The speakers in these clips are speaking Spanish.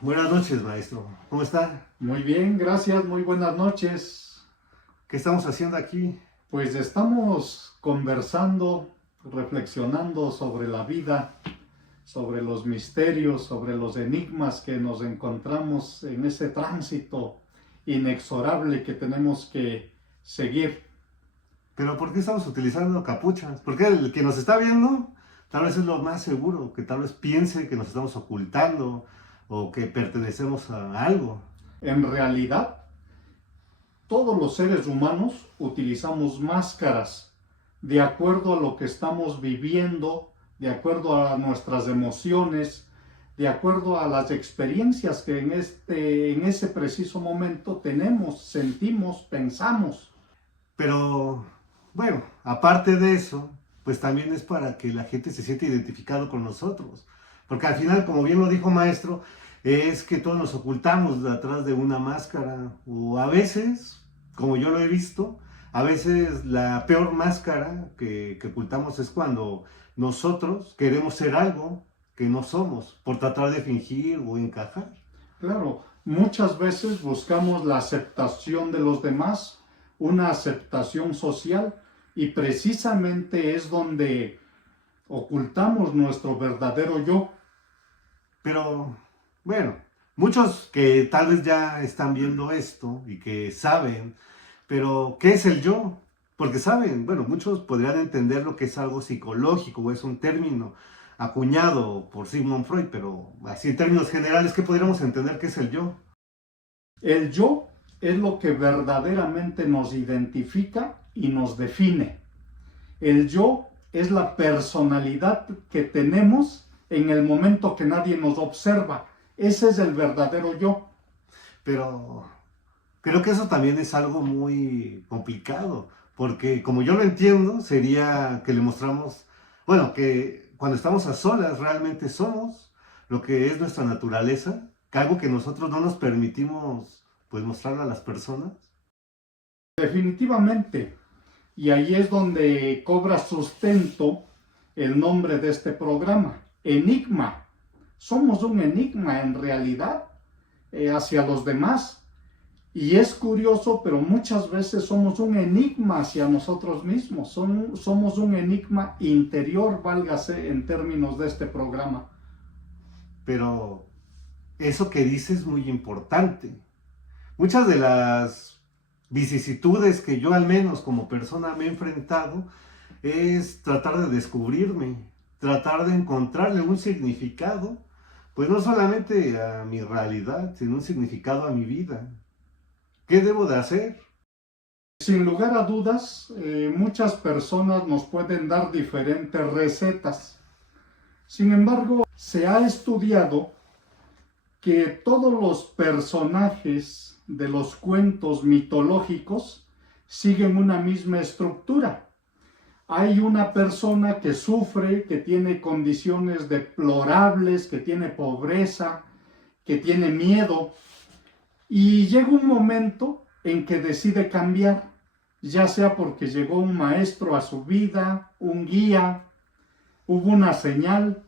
Buenas noches, maestro. ¿Cómo está? Muy bien, gracias, muy buenas noches. ¿Qué estamos haciendo aquí? Pues estamos conversando, reflexionando sobre la vida, sobre los misterios, sobre los enigmas que nos encontramos en ese tránsito inexorable que tenemos que seguir. ¿Pero por qué estamos utilizando capuchas? Porque el que nos está viendo tal vez es lo más seguro, que tal vez piense que nos estamos ocultando o que pertenecemos a algo. En realidad, todos los seres humanos utilizamos máscaras de acuerdo a lo que estamos viviendo, de acuerdo a nuestras emociones, de acuerdo a las experiencias que en ese preciso momento tenemos, sentimos, pensamos. Pero, bueno, aparte de eso, pues también es para que la gente se sienta identificado con nosotros. Porque al final, como bien lo dijo maestro, es que todos nos ocultamos detrás de una máscara. O a veces, como yo lo he visto, a veces la peor máscara que ocultamos es cuando nosotros queremos ser algo que no somos, por tratar de fingir o encajar. Claro, muchas veces buscamos la aceptación de los demás, una aceptación social, y precisamente es donde ocultamos nuestro verdadero yo. Pero, bueno, muchos que tal vez ya están viendo esto y que saben, pero ¿qué es el yo? Porque saben, bueno, muchos podrían entender lo que es algo psicológico o es un término acuñado por Sigmund Freud, pero así en términos generales, ¿qué podríamos entender que es el yo? El yo es lo que verdaderamente nos identifica y nos define. El yo es la personalidad que tenemos en el momento que nadie nos observa. Ese es el verdadero yo. Pero creo que eso también es algo muy complicado, porque como yo lo entiendo, sería que le mostramos, bueno, que cuando estamos a solas realmente somos lo que es nuestra naturaleza, que algo que nosotros no nos permitimos pues mostrarle a las personas. Definitivamente. Y ahí es donde cobra sustento el nombre de este programa, Enigma. Somos un enigma en realidad hacia los demás. Y es curioso, pero muchas veces somos un enigma hacia nosotros mismos. Somos un enigma interior, válgase en términos de este programa. Pero eso que dices es muy importante. Muchas de las vicisitudes que yo al menos como persona me he enfrentado es tratar de descubrirme, tratar de encontrarle un significado, pues no solamente a mi realidad, sino un significado a mi vida. ¿Qué debo de hacer? Sin lugar a dudas, muchas personas nos pueden dar diferentes recetas. Sin embargo, se ha estudiado que todos los personajes de los cuentos mitológicos siguen una misma estructura. Hay una persona que sufre, que tiene condiciones deplorables, que tiene pobreza, que tiene miedo, y llega un momento en que decide cambiar, ya sea porque llegó un maestro a su vida, un guía, hubo una señal,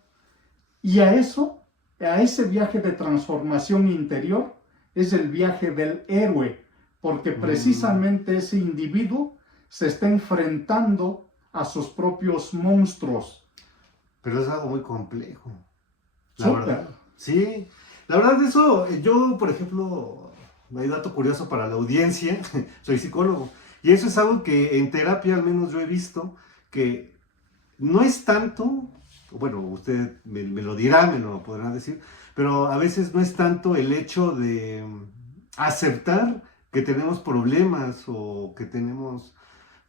y a ese viaje de transformación interior es el viaje del héroe, porque precisamente ese individuo se está enfrentando a sus propios monstruos. Pero es algo muy complejo, la Súper. verdad. Sí, la verdad eso, yo por ejemplo, hay dato curioso para la audiencia, soy psicólogo, y eso es algo que en terapia al menos yo he visto, que no es tanto, bueno, usted me lo dirá, me lo podrá decir, pero a veces no es tanto el hecho de aceptar que tenemos problemas o que tenemos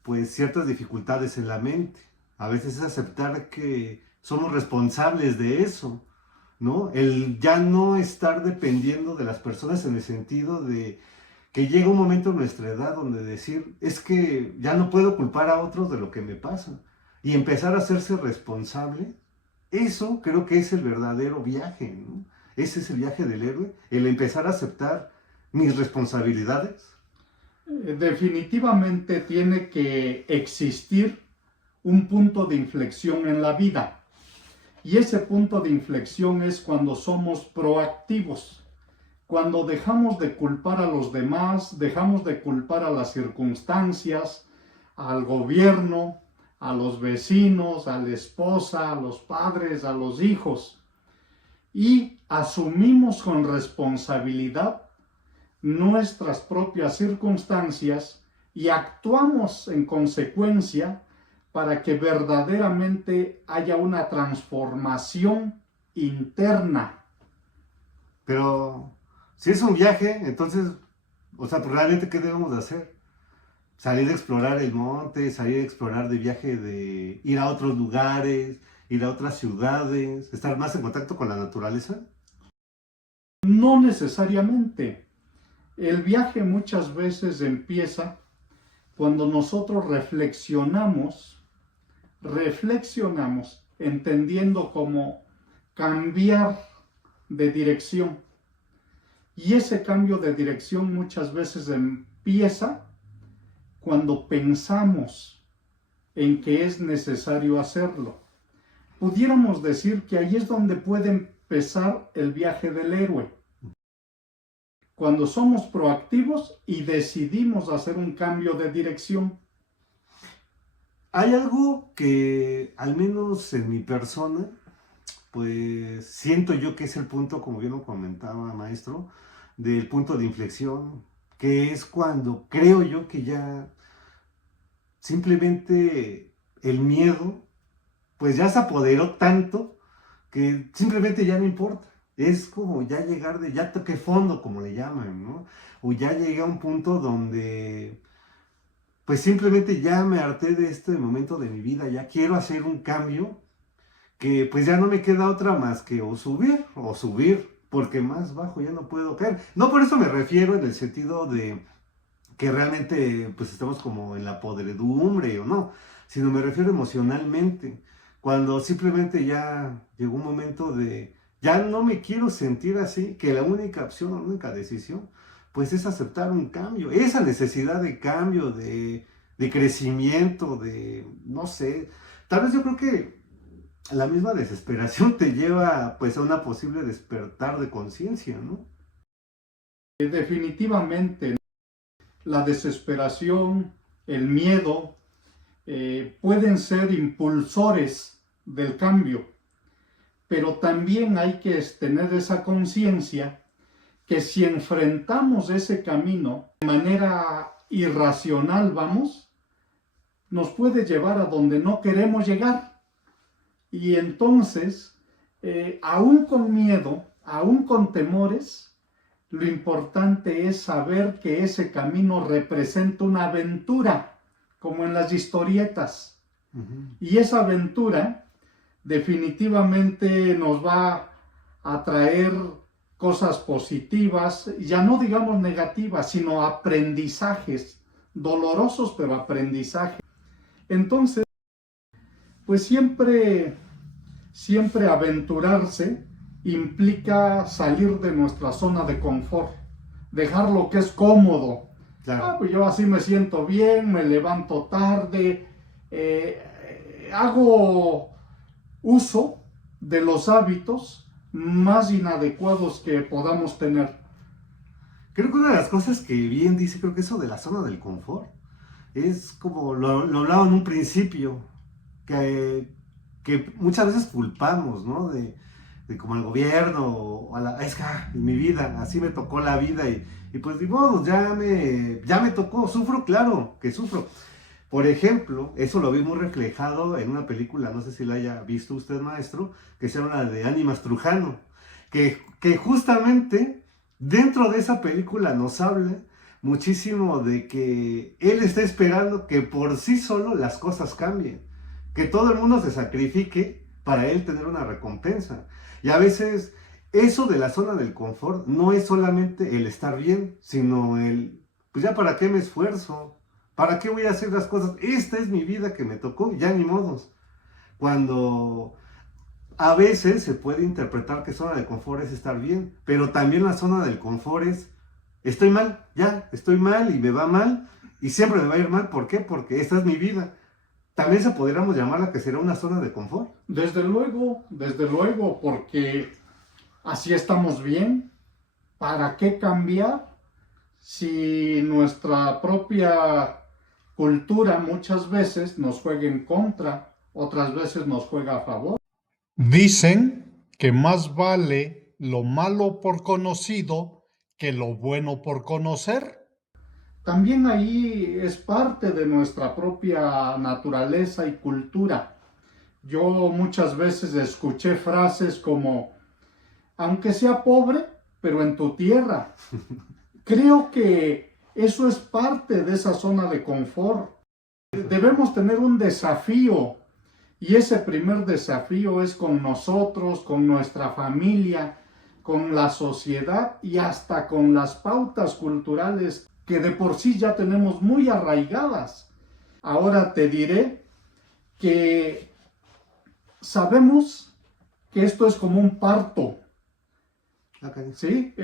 pues ciertas dificultades en la mente. A veces es aceptar que somos responsables de eso, ¿no? El ya no estar dependiendo de las personas en el sentido de que llega un momento en nuestra edad donde decir, es que ya no puedo culpar a otros de lo que me pasa. Y empezar a hacerse responsable, eso creo que es el verdadero viaje, ¿no? Ese es el viaje del héroe, el empezar a aceptar mis responsabilidades. Definitivamente tiene que existir un punto de inflexión en la vida. Y ese punto de inflexión es cuando somos proactivos, cuando dejamos de culpar a los demás, dejamos de culpar a las circunstancias, al gobierno, a los vecinos, a la esposa, a los padres, a los hijos, y asumimos con responsabilidad nuestras propias circunstancias y actuamos en consecuencia para que verdaderamente haya una transformación interna. Pero si es un viaje, entonces, o sea, pues realmente, ¿qué debemos de hacer? Salir a explorar el monte, salir a explorar de viaje, de ir a otros lugares, ir a otras ciudades, estar más en contacto con la naturaleza. No necesariamente. El viaje muchas veces empieza cuando nosotros reflexionamos, entendiendo cómo cambiar de dirección. Y ese cambio de dirección muchas veces empieza cuando pensamos en que es necesario hacerlo. Pudiéramos decir que ahí es donde puede empezar el viaje del héroe. Cuando somos proactivos y decidimos hacer un cambio de dirección. Hay algo que, al menos en mi persona, pues siento yo que es el punto, como bien lo comentaba, maestro, del punto de inflexión, que es cuando creo yo que ya simplemente el miedo, pues ya se apoderó tanto que simplemente ya no importa. Es como ya llegar de, ya toqué fondo, como le llaman, ¿no? O ya llegué a un punto donde, pues simplemente ya me harté de este momento de mi vida, ya quiero hacer un cambio, que pues ya no me queda otra más que o subir, porque más bajo ya no puedo caer. No por eso me refiero en el sentido de que realmente pues estamos como en la podredumbre o no, sino me refiero emocionalmente, cuando simplemente ya llegó un momento de, ya no me quiero sentir así, que la única opción, la única decisión, pues es aceptar un cambio, esa necesidad de cambio, de crecimiento, de, no sé, tal vez yo creo que la misma desesperación te lleva pues a una posible despertar de conciencia, ¿no? Definitivamente la desesperación, el miedo, pueden ser impulsores del cambio, pero también hay que tener esa conciencia que si enfrentamos ese camino de manera irracional, nos puede llevar a donde no queremos llegar. Y entonces, aún con miedo, aún con temores, lo importante es saber que ese camino representa una aventura, como en las historietas. Y esa aventura definitivamente nos va a traer cosas positivas, ya no digamos negativas, sino aprendizajes, dolorosos pero aprendizajes. Entonces, pues siempre aventurarse implica salir de nuestra zona de confort, dejar lo que es cómodo. Claro. Pues yo así me siento bien, me levanto tarde, hago uso de los hábitos más inadecuados que podamos tener. Creo que una de las cosas que bien dice, creo que eso de la zona del confort, es como lo hablaba en un principio, que muchas veces culpamos, ¿no? De como al gobierno, o es que en mi vida, así me tocó la vida, y pues de modo, ya me tocó, sufro, claro que sufro. Por ejemplo, eso lo vi muy reflejado en una película, no sé si la haya visto usted, maestro, que se llama la de Ánimas Trujano, que justamente dentro de esa película nos habla muchísimo de que él está esperando que por sí solo las cosas cambien, que todo el mundo se sacrifique para él tener una recompensa. Y a veces eso de la zona del confort no es solamente el estar bien, sino el, pues ya para qué me esfuerzo, para qué voy a hacer las cosas, esta es mi vida que me tocó, ya ni modos. Cuando a veces se puede interpretar que zona de confort es estar bien, pero también la zona del confort es estoy mal, ya, estoy mal y me va mal y siempre me va a ir mal. ¿Por qué? Porque esta es mi vida. También se podríamos llamarla que será una zona de confort. Desde luego, porque así estamos bien. ¿Para qué cambiar si nuestra propia cultura muchas veces nos juega en contra, otras veces nos juega a favor? Dicen que más vale lo malo por conocido que lo bueno por conocer. También ahí es parte de nuestra propia naturaleza y cultura. Yo muchas veces escuché frases como, aunque sea pobre, pero en tu tierra. Creo que eso es parte de esa zona de confort. Debemos tener un desafío y ese primer desafío es con nosotros, con nuestra familia, con la sociedad y hasta con las pautas culturales que de por sí ya tenemos muy arraigadas. Ahora te diré que sabemos que esto es como un parto, ¿sí?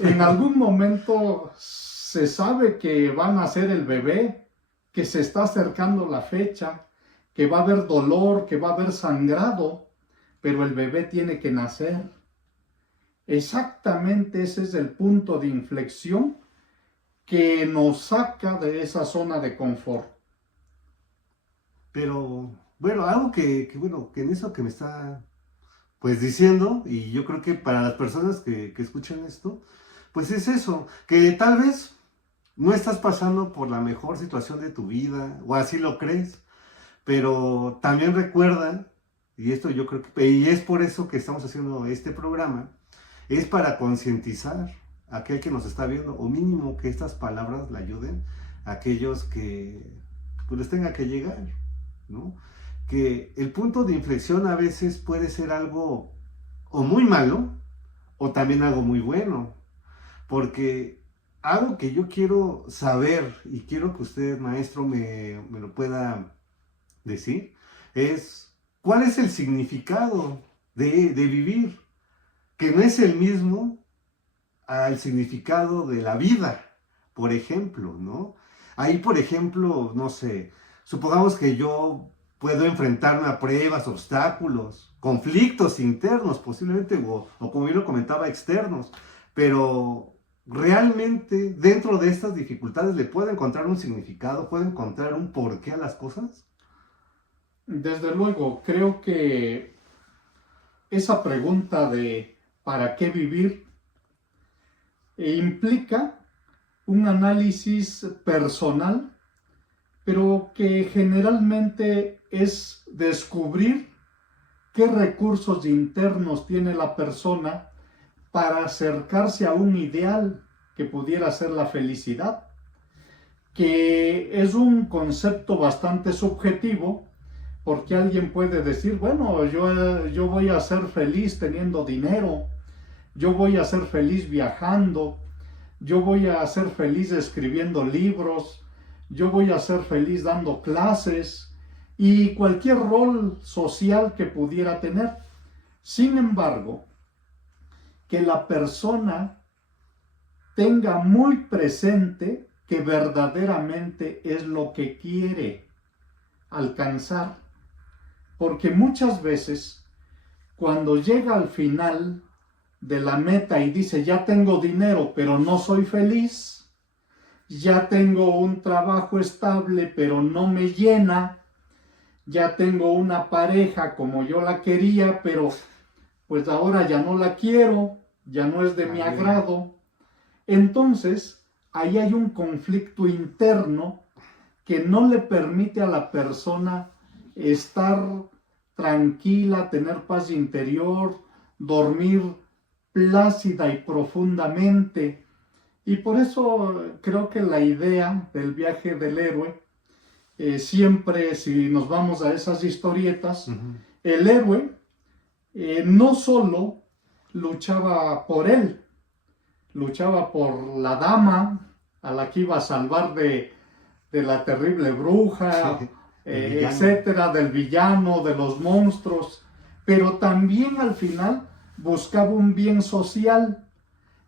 En algún momento se sabe que va a nacer el bebé, que se está acercando la fecha, que va a haber dolor, que va a haber sangrado, pero el bebé tiene que nacer. Exactamente ese es el punto de inflexión que nos saca de esa zona de confort. Pero, bueno, algo bueno, que en eso que me está, pues, diciendo, y yo creo que para las personas que escuchan esto, pues es eso, que tal vez no estás pasando por la mejor situación de tu vida, o así lo crees, pero también recuerda, y esto yo creo que, y es por eso que estamos haciendo este programa, es para concientizar a aquel que nos está viendo, o mínimo que estas palabras le ayuden a aquellos que pues les tenga que llegar, ¿no? Que el punto de inflexión a veces puede ser algo o muy malo, o también algo muy bueno, porque algo que yo quiero saber, y quiero que usted, maestro, me lo pueda decir, es cuál es el significado de vivir, que no es el mismo al significado de la vida, por ejemplo, ¿no? Ahí, por ejemplo, no sé, supongamos que yo puedo enfrentarme a pruebas, obstáculos, conflictos internos posiblemente, o como yo lo comentaba, externos, pero realmente dentro de estas dificultades le puedo encontrar un significado, puedo encontrar un porqué a las cosas. Desde luego, creo que esa pregunta de ¿para qué vivir? Implica un análisis personal, pero que generalmente es descubrir qué recursos internos tiene la persona para acercarse a un ideal que pudiera ser la felicidad, que es un concepto bastante subjetivo, porque alguien puede decir, bueno, yo voy a ser feliz teniendo dinero, yo voy a ser feliz viajando, yo voy a ser feliz escribiendo libros, yo voy a ser feliz dando clases y cualquier rol social que pudiera tener. Sin embargo, que la persona tenga muy presente que verdaderamente es lo que quiere alcanzar, porque muchas veces cuando llega al final de la meta y dice ya tengo dinero pero no soy feliz, ya tengo un trabajo estable pero no me llena, ya tengo una pareja como yo la quería pero pues ahora ya no la quiero, ya no es de mi agrado. Entonces ahí hay un conflicto interno que no le permite a la persona estar tranquila, tener paz interior, dormir plácida y profundamente. Y por eso creo que la idea del viaje del héroe, siempre si nos vamos a esas historietas, el héroe no solo luchaba por él, luchaba por la dama a la que iba a salvar de la terrible bruja, etcétera, del villano, de los monstruos, pero también al final buscaba un bien social.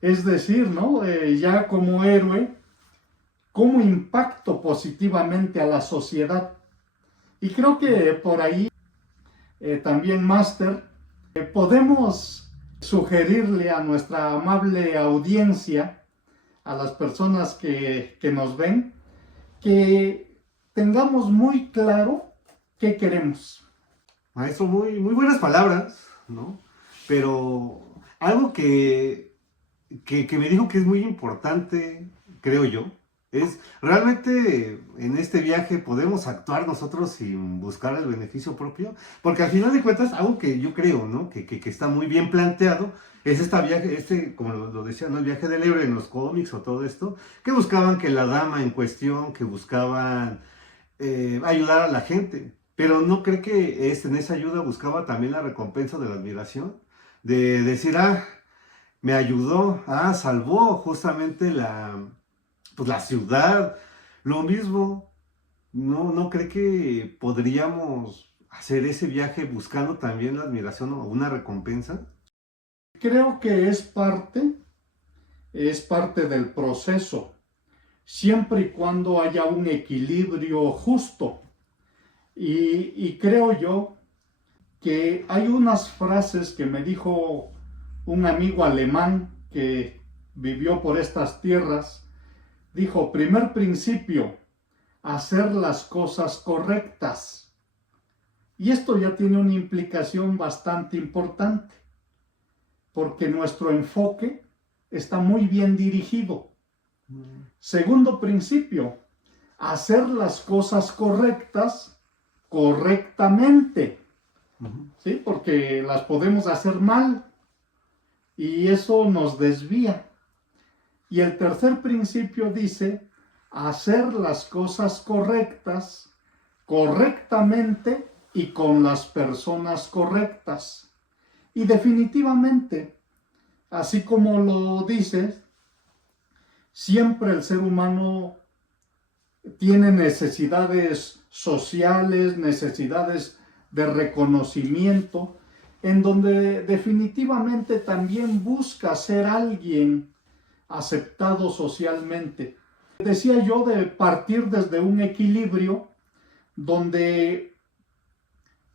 Es decir, ¿no? Ya como héroe, cómo impacto positivamente a la sociedad. Y creo que por ahí también, Máster, podemos sugerirle a nuestra amable audiencia, a las personas que nos ven, que tengamos muy claro qué queremos. Maestro, muy buenas palabras, ¿no? Pero algo que me dijo que es muy importante, creo yo, es realmente en este viaje podemos actuar nosotros sin buscar el beneficio propio, porque al final de cuentas, algo que yo creo, ¿no? Que está muy bien planteado, es esta viaje, como lo decía, ¿no? El viaje del héroe en los cómics o todo esto, que buscaban que la dama en cuestión, que buscaban ayudar a la gente, pero ¿no cree que en esa ayuda buscaba también la recompensa de la admiración? De decir, me ayudó, salvó justamente pues la ciudad, lo mismo. ¿No cree que podríamos hacer ese viaje buscando también la admiración o una recompensa? Creo que es parte del proceso, siempre y cuando haya un equilibrio justo. Y creo yo que hay unas frases que me dijo un amigo alemán que vivió por estas tierras. Dijo, primer principio, hacer las cosas correctas. Y esto ya tiene una implicación bastante importante, porque nuestro enfoque está muy bien dirigido. Segundo principio, hacer las cosas correctas correctamente. ¿Sí? Porque las podemos hacer mal y eso nos desvía. Y el tercer principio dice, hacer las cosas correctas, correctamente y con las personas correctas. Y definitivamente, así como lo dices, siempre el ser humano tiene necesidades sociales, necesidades de reconocimiento, en donde definitivamente también busca ser alguien aceptado socialmente. Decía yo de partir desde un equilibrio donde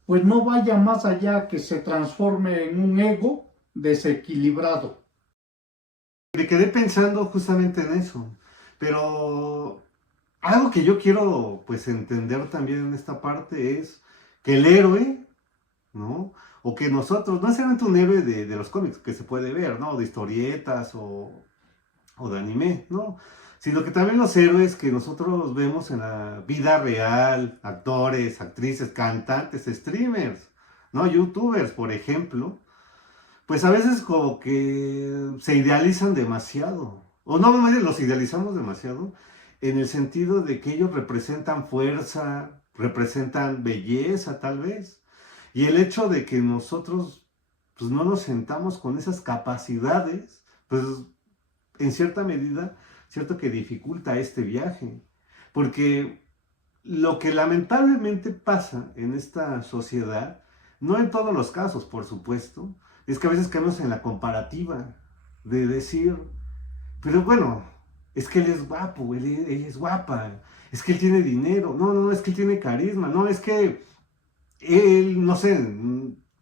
pues no vaya más allá que se transforme en un ego desequilibrado. Me quedé pensando justamente en eso, pero algo que yo quiero pues entender también en esta parte es que el héroe, ¿no? O que nosotros, no es solamente un héroe de los cómics que se puede ver, ¿no? De historietas o de anime, ¿no? Sino que también los héroes que nosotros vemos en la vida real, actores, actrices, cantantes, streamers, ¿no? YouTubers, por ejemplo, pues a veces como que se idealizan demasiado, o no, los idealizamos demasiado, en el sentido de que ellos representan fuerza, representan belleza tal vez, y el hecho de que nosotros pues no nos sentamos con esas capacidades, pues en cierta medida, cierto que dificulta este viaje, porque lo que lamentablemente pasa en esta sociedad, no en todos los casos, por supuesto, es que a veces caemos en la comparativa de decir, pero bueno, es que él es guapo, ella es guapa, es que él tiene dinero, no, es que él tiene carisma, no, es que él, no sé,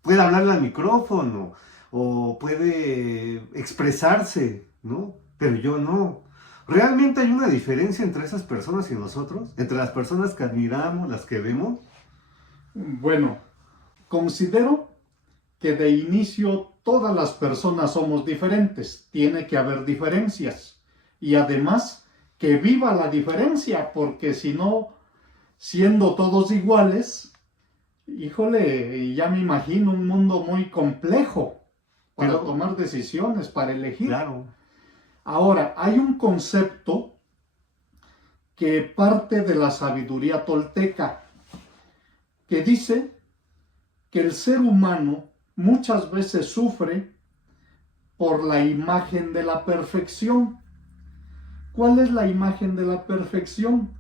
puede hablarle al micrófono o puede expresarse, ¿no? Pero yo no. ¿Realmente hay una diferencia entre esas personas y nosotros? ¿Entre las personas que admiramos, las que vemos? Bueno, considero que de inicio todas las personas somos diferentes, tiene que haber diferencias y además que viva la diferencia, porque si no, siendo todos iguales, híjole, ya me imagino un mundo muy complejo para tomar decisiones, para elegir. Claro. Ahora, hay un concepto que parte de la sabiduría tolteca, que dice que el ser humano muchas veces sufre por la imagen de la perfección. ¿Cuál es la imagen de la perfección?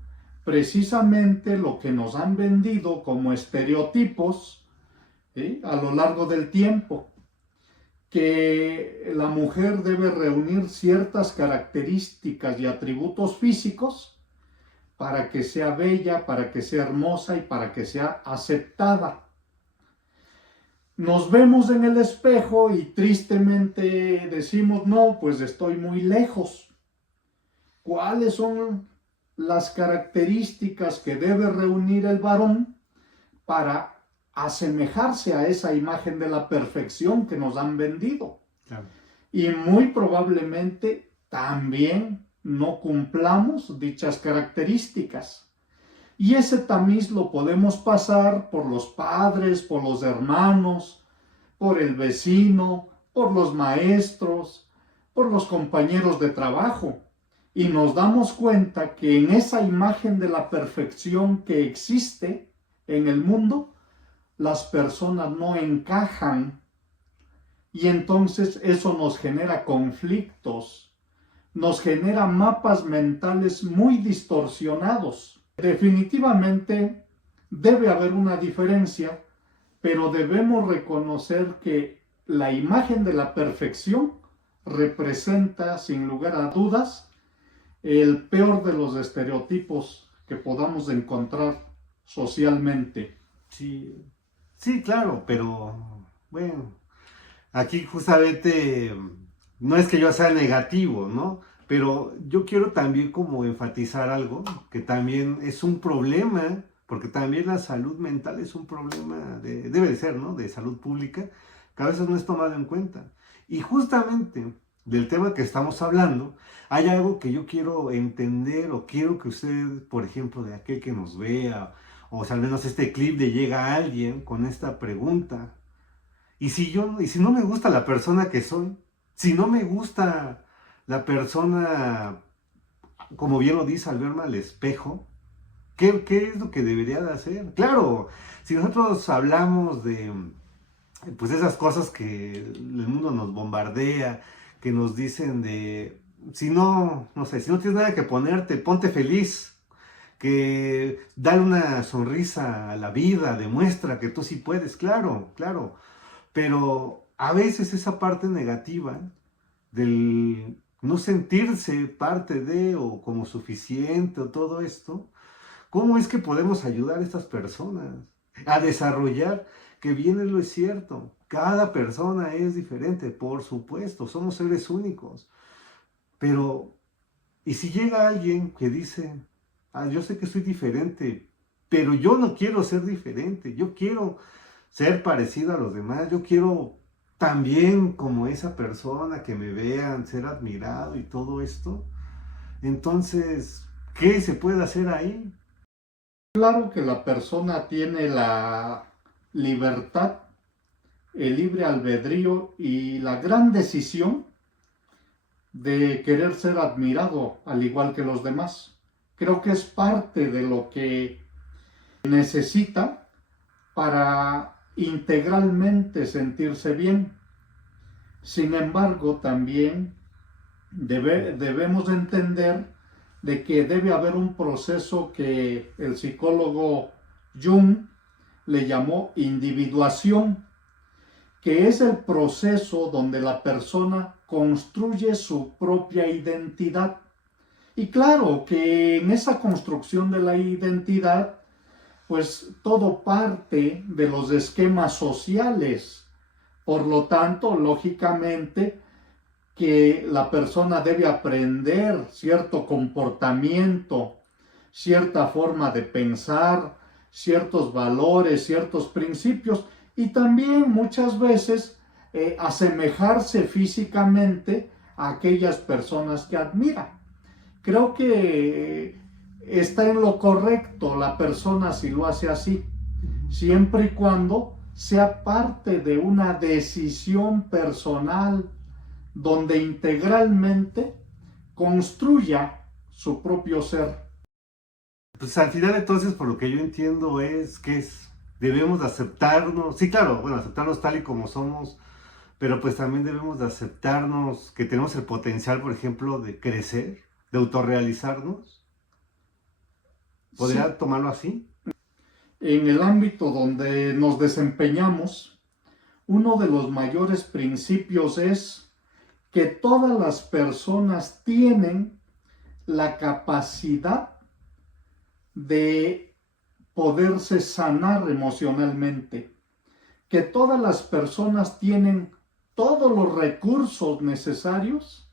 Precisamente lo que nos han vendido como estereotipos, ¿sí?, a lo largo del tiempo. que la mujer debe reunir ciertas características y atributos físicos para que sea bella, para que sea hermosa y para que sea aceptada. Nos vemos en el espejo y tristemente decimos, no, pues estoy muy lejos. ¿Cuáles son las características que debe reunir el varón para asemejarse a esa imagen de la perfección que nos han vendido? Claro. Y muy probablemente también no cumplamos dichas características. Y ese tamiz lo podemos pasar por los padres, por los hermanos, por el vecino, por los maestros, por los compañeros de trabajo. Y nos damos cuenta que en esa imagen de la perfección que existe en el mundo, las personas no encajan. Y entonces eso nos genera conflictos, nos genera mapas mentales muy distorsionados. Definitivamente debe haber una diferencia, pero debemos reconocer que la imagen de la perfección representa, sin lugar a dudas, el peor de los estereotipos que podamos encontrar socialmente. Sí, sí, claro, pero bueno, aquí justamente no es que yo sea negativo, ¿no? Pero yo quiero también como enfatizar algo que también es un problema, porque también la salud mental es un problema, debe de ser, ¿no? De salud pública, que a veces no es tomado en cuenta. Y justamente del tema que estamos hablando, hay algo que yo quiero entender o quiero que usted, por ejemplo, de aquel que nos vea, o sea, al menos este clip de llega alguien con esta pregunta. Y si no me gusta la persona que soy, si no me gusta la persona, como bien lo dice al verme al espejo, ¿qué es lo que debería de hacer? Claro, si nosotros hablamos de pues esas cosas que el mundo nos bombardea, que nos dicen de, si no, no sé, si no tienes nada que ponerte, ponte feliz, que dale una sonrisa a la vida, demuestra que tú sí puedes, claro, claro. Pero a veces esa parte negativa del no sentirse parte de o como suficiente o todo esto, ¿cómo es que podemos ayudar a estas personas a desarrollar que bien es lo cierto? Cada persona es diferente, por supuesto, somos seres únicos. Pero, ¿y si llega alguien que dice, yo sé que soy diferente, pero yo no quiero ser diferente, yo quiero ser parecido a los demás, yo quiero también como esa persona que me vean, ser admirado y todo esto? Entonces, ¿qué se puede hacer ahí? Claro que la persona tiene la libertad, el libre albedrío y la gran decisión de querer ser admirado al igual que los demás. Creo que es parte de lo que necesita para integralmente sentirse bien. Sin embargo, también debemos entender de que debe haber un proceso que el psicólogo Jung le llamó individuación, que es el proceso donde la persona construye su propia identidad. Y claro que en esa construcción de la identidad, pues todo parte de los esquemas sociales. Por lo tanto, lógicamente, que la persona debe aprender cierto comportamiento, cierta forma de pensar, ciertos valores, ciertos principios y también muchas veces asemejarse físicamente a aquellas personas que admira. Creo que está en lo correcto la persona si lo hace así, siempre y cuando sea parte de una decisión personal donde integralmente construya su propio ser. Pues al final entonces, por lo que yo entiendo es que debemos de aceptarnos, sí, claro, bueno, aceptarnos tal y como somos, pero pues también debemos de aceptarnos que tenemos el potencial, por ejemplo, de crecer, de autorrealizarnos. ¿Podría Sí, tomarlo así? en el ámbito donde nos desempeñamos, uno de los mayores principios es que todas las personas tienen la capacidad de poderse sanar emocionalmente, que todas las personas tienen todos los recursos necesarios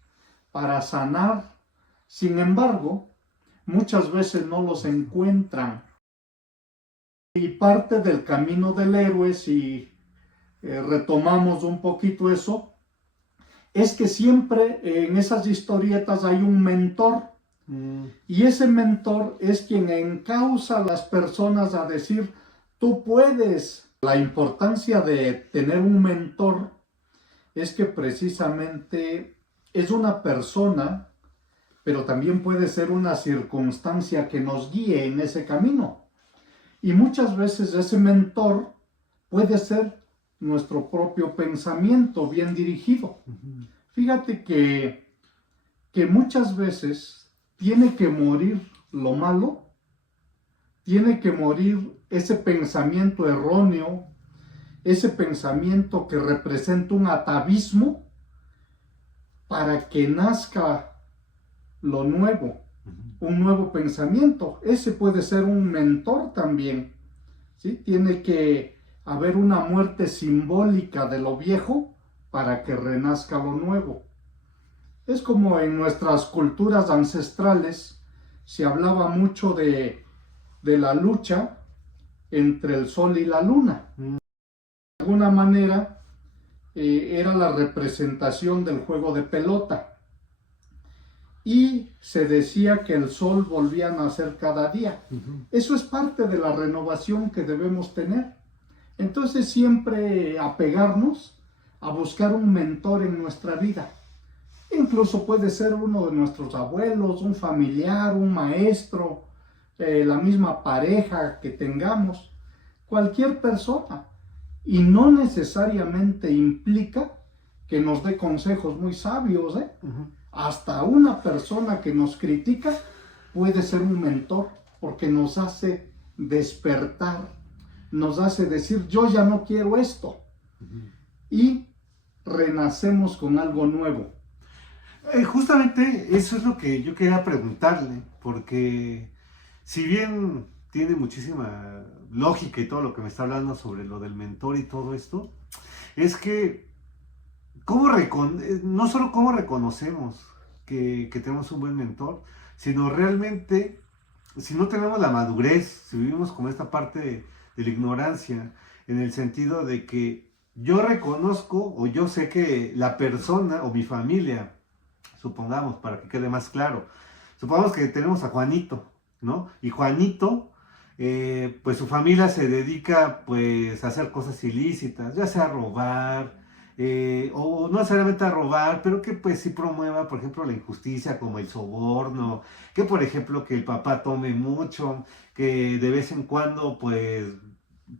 para sanar. Sin embargo, muchas veces no los encuentran. Y parte del camino del héroe, si retomamos un poquito eso, es que siempre en esas historietas hay un mentor. Y ese mentor es quien encausa a las personas a decir, tú puedes. La importancia de tener un mentor es que precisamente es una persona, pero también puede ser una circunstancia que nos guíe en ese camino. Y muchas veces ese mentor puede ser nuestro propio pensamiento bien dirigido. Fíjate que muchas veces tiene que morir lo malo, tiene que morir ese pensamiento erróneo, ese pensamiento que representa un atavismo, para que nazca lo nuevo, un nuevo pensamiento. Ese puede ser un mentor también, ¿sí? Tiene que haber una muerte simbólica de lo viejo para que renazca lo nuevo. Es como en nuestras culturas ancestrales se hablaba mucho de la lucha entre el sol y la luna. De alguna manera era la representación del juego de pelota. Y se decía que el sol volvía a nacer cada día. Eso es parte de la renovación que debemos tener. Entonces siempre apegarnos a buscar un mentor en nuestra vida. Incluso puede ser uno de nuestros abuelos, un familiar, un maestro, la misma pareja que tengamos, cualquier persona. Y no necesariamente implica que nos dé consejos muy sabios, Hasta una persona que nos critica puede ser un mentor, porque nos hace despertar, nos hace decir, yo ya no quiero esto. Y renacemos con algo nuevo. Justamente eso es lo que yo quería preguntarle, porque si bien tiene muchísima lógica y todo lo que me está hablando sobre lo del mentor y todo esto, es que no solo cómo reconocemos que tenemos un buen mentor, sino realmente, si no tenemos la madurez, si vivimos con esta parte de la ignorancia, en el sentido de que yo reconozco o yo sé que la persona o mi familia, supongamos, para que quede más claro, supongamos que tenemos a Juanito, ¿no? Y Juanito, pues su familia se dedica pues a hacer cosas ilícitas, ya sea a robar, o no necesariamente a robar, pero que pues sí promueva, por ejemplo, la injusticia como el soborno, que por ejemplo que el papá tome mucho, que de vez en cuando pues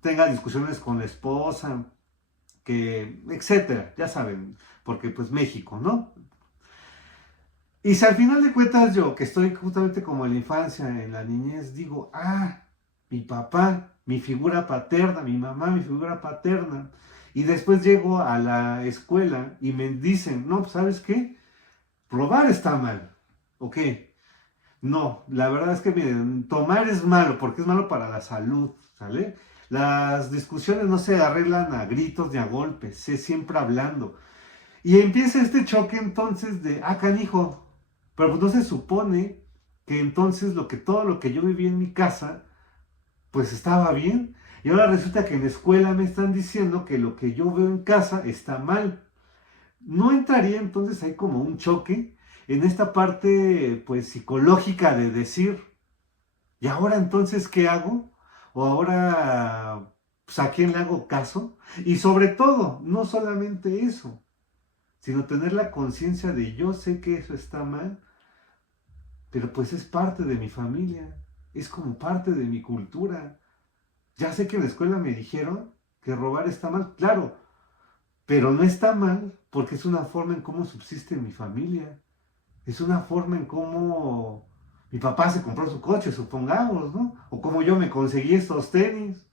tenga discusiones con la esposa, que etcétera, ya saben, porque pues México, ¿no? Y si al final de cuentas yo, que estoy justamente como en la infancia, en la niñez, digo, mi papá, mi figura paterna, mi mamá, mi figura paterna, y después llego a la escuela y me dicen, no, pues ¿sabes qué? Robar está mal, ¿ok? No, la verdad es que miren, tomar es malo, porque es malo para la salud, ¿sale? Las discusiones no se arreglan a gritos ni a golpes, es siempre hablando. Y empieza este choque entonces de, canijo, pero pues no se supone que entonces todo lo que yo viví en mi casa, pues estaba bien. Y ahora resulta que en la escuela me están diciendo que lo que yo veo en casa está mal. ¿No entraría entonces ahí como un choque en esta parte pues psicológica de decir, ¿y ahora entonces qué hago? ¿O ahora pues a quién le hago caso? Y sobre todo, no solamente eso, sino tener la conciencia de yo sé que eso está mal, pero pues es parte de mi familia, es como parte de mi cultura. Ya sé que en la escuela me dijeron que robar está mal, claro, pero no está mal porque es una forma en cómo subsiste mi familia, es una forma en cómo mi papá se compró su coche, supongamos, ¿no? O cómo yo me conseguí estos tenis.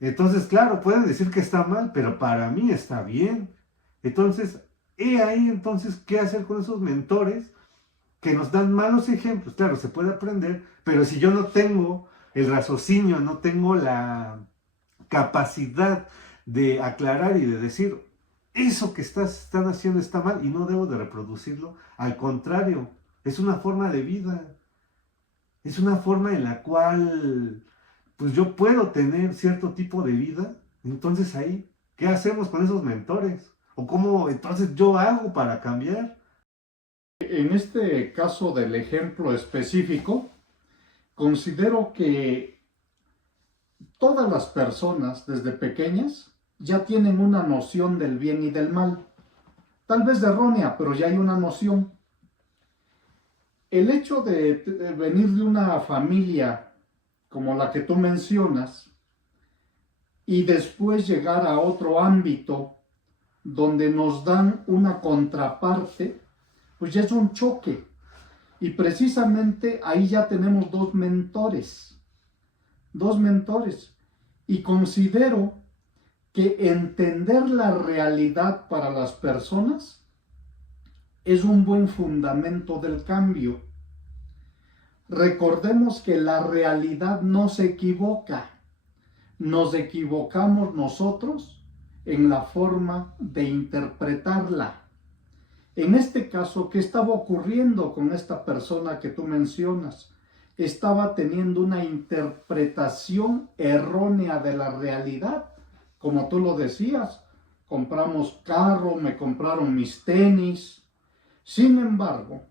Entonces, claro, pueden decir que está mal, pero para mí está bien. Entonces, he ahí entonces qué hacer con esos mentores que nos dan malos ejemplos. Claro, se puede aprender, pero si yo no tengo el raciocinio, no tengo la capacidad de aclarar y de decir, eso que están haciendo está mal y no debo de reproducirlo. Al contrario, es una forma de vida. Es una forma en la cual pues yo puedo tener cierto tipo de vida. Entonces ahí, ¿qué hacemos con esos mentores? ¿O cómo entonces yo hago para cambiar? En este caso del ejemplo específico, considero que todas las personas desde pequeñas ya tienen una noción del bien y del mal. Tal vez errónea, pero ya hay una noción. El hecho de venir de una familia como la que tú mencionas y después llegar a otro ámbito donde nos dan una contraparte, pues ya es un choque. Y precisamente ahí ya tenemos dos mentores. Y considero que entender la realidad para las personas es un buen fundamento del cambio. Recordemos que la realidad no se equivoca, nos equivocamos nosotros en la forma de interpretarla. En este caso, ¿qué estaba ocurriendo con esta persona que tú mencionas? Estaba teniendo una interpretación errónea de la realidad. Como tú lo decías, compramos carro, me compraron mis tenis. Sin embargo,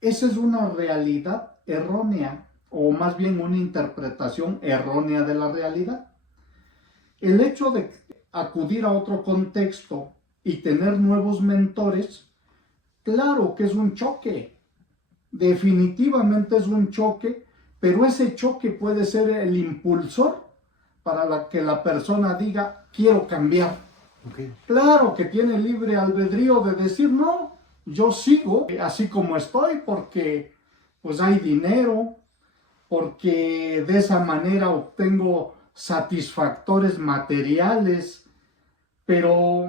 esa es una realidad errónea, o más bien una interpretación errónea de la realidad. El hecho de acudir a otro contexto y tener nuevos mentores, claro que es un choque, definitivamente es un choque, pero ese choque puede ser el impulsor para que la persona diga, quiero cambiar. Okay. Claro que tiene libre albedrío de decir, no, yo sigo así como estoy porque pues hay dinero, porque de esa manera obtengo satisfactores materiales, pero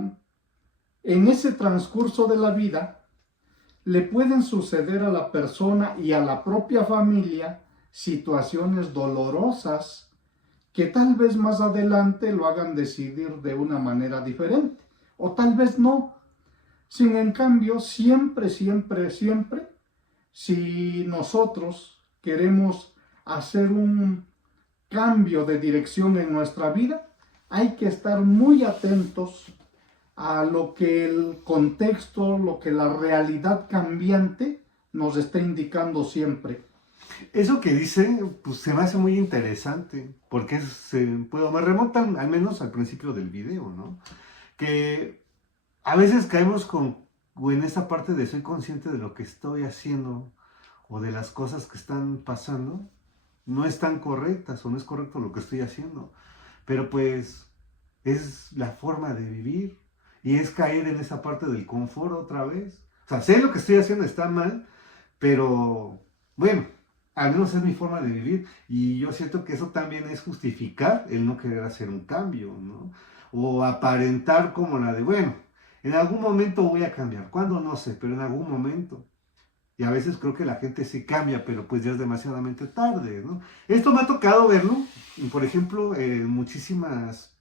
en ese transcurso de la vida le pueden suceder a la persona y a la propia familia situaciones dolorosas que tal vez más adelante lo hagan decidir de una manera diferente, o tal vez no. Sin en cambio, siempre, si nosotros queremos hacer un cambio de dirección en nuestra vida, hay que estar muy atentos a lo que el contexto, lo que la realidad cambiante nos está indicando siempre. Eso que dice, pues se me hace muy interesante, porque me remonta al menos al principio del video, ¿no? Que a veces caemos o en esa parte de soy consciente de lo que estoy haciendo o de las cosas que están pasando, no están correctas o no es correcto lo que estoy haciendo, pero pues es la forma de vivir y es caer en esa parte del confort otra vez. O sea, sé lo que estoy haciendo está mal, pero bueno, al menos es mi forma de vivir y yo siento que eso también es justificar el no querer hacer un cambio, ¿no? O aparentar como la de, bueno, en algún momento voy a cambiar, ¿cuándo? No sé, pero en algún momento. Y a veces creo que la gente sí cambia, pero pues ya es demasiadamente tarde, ¿no? Esto me ha tocado verlo, por ejemplo, en muchísimas,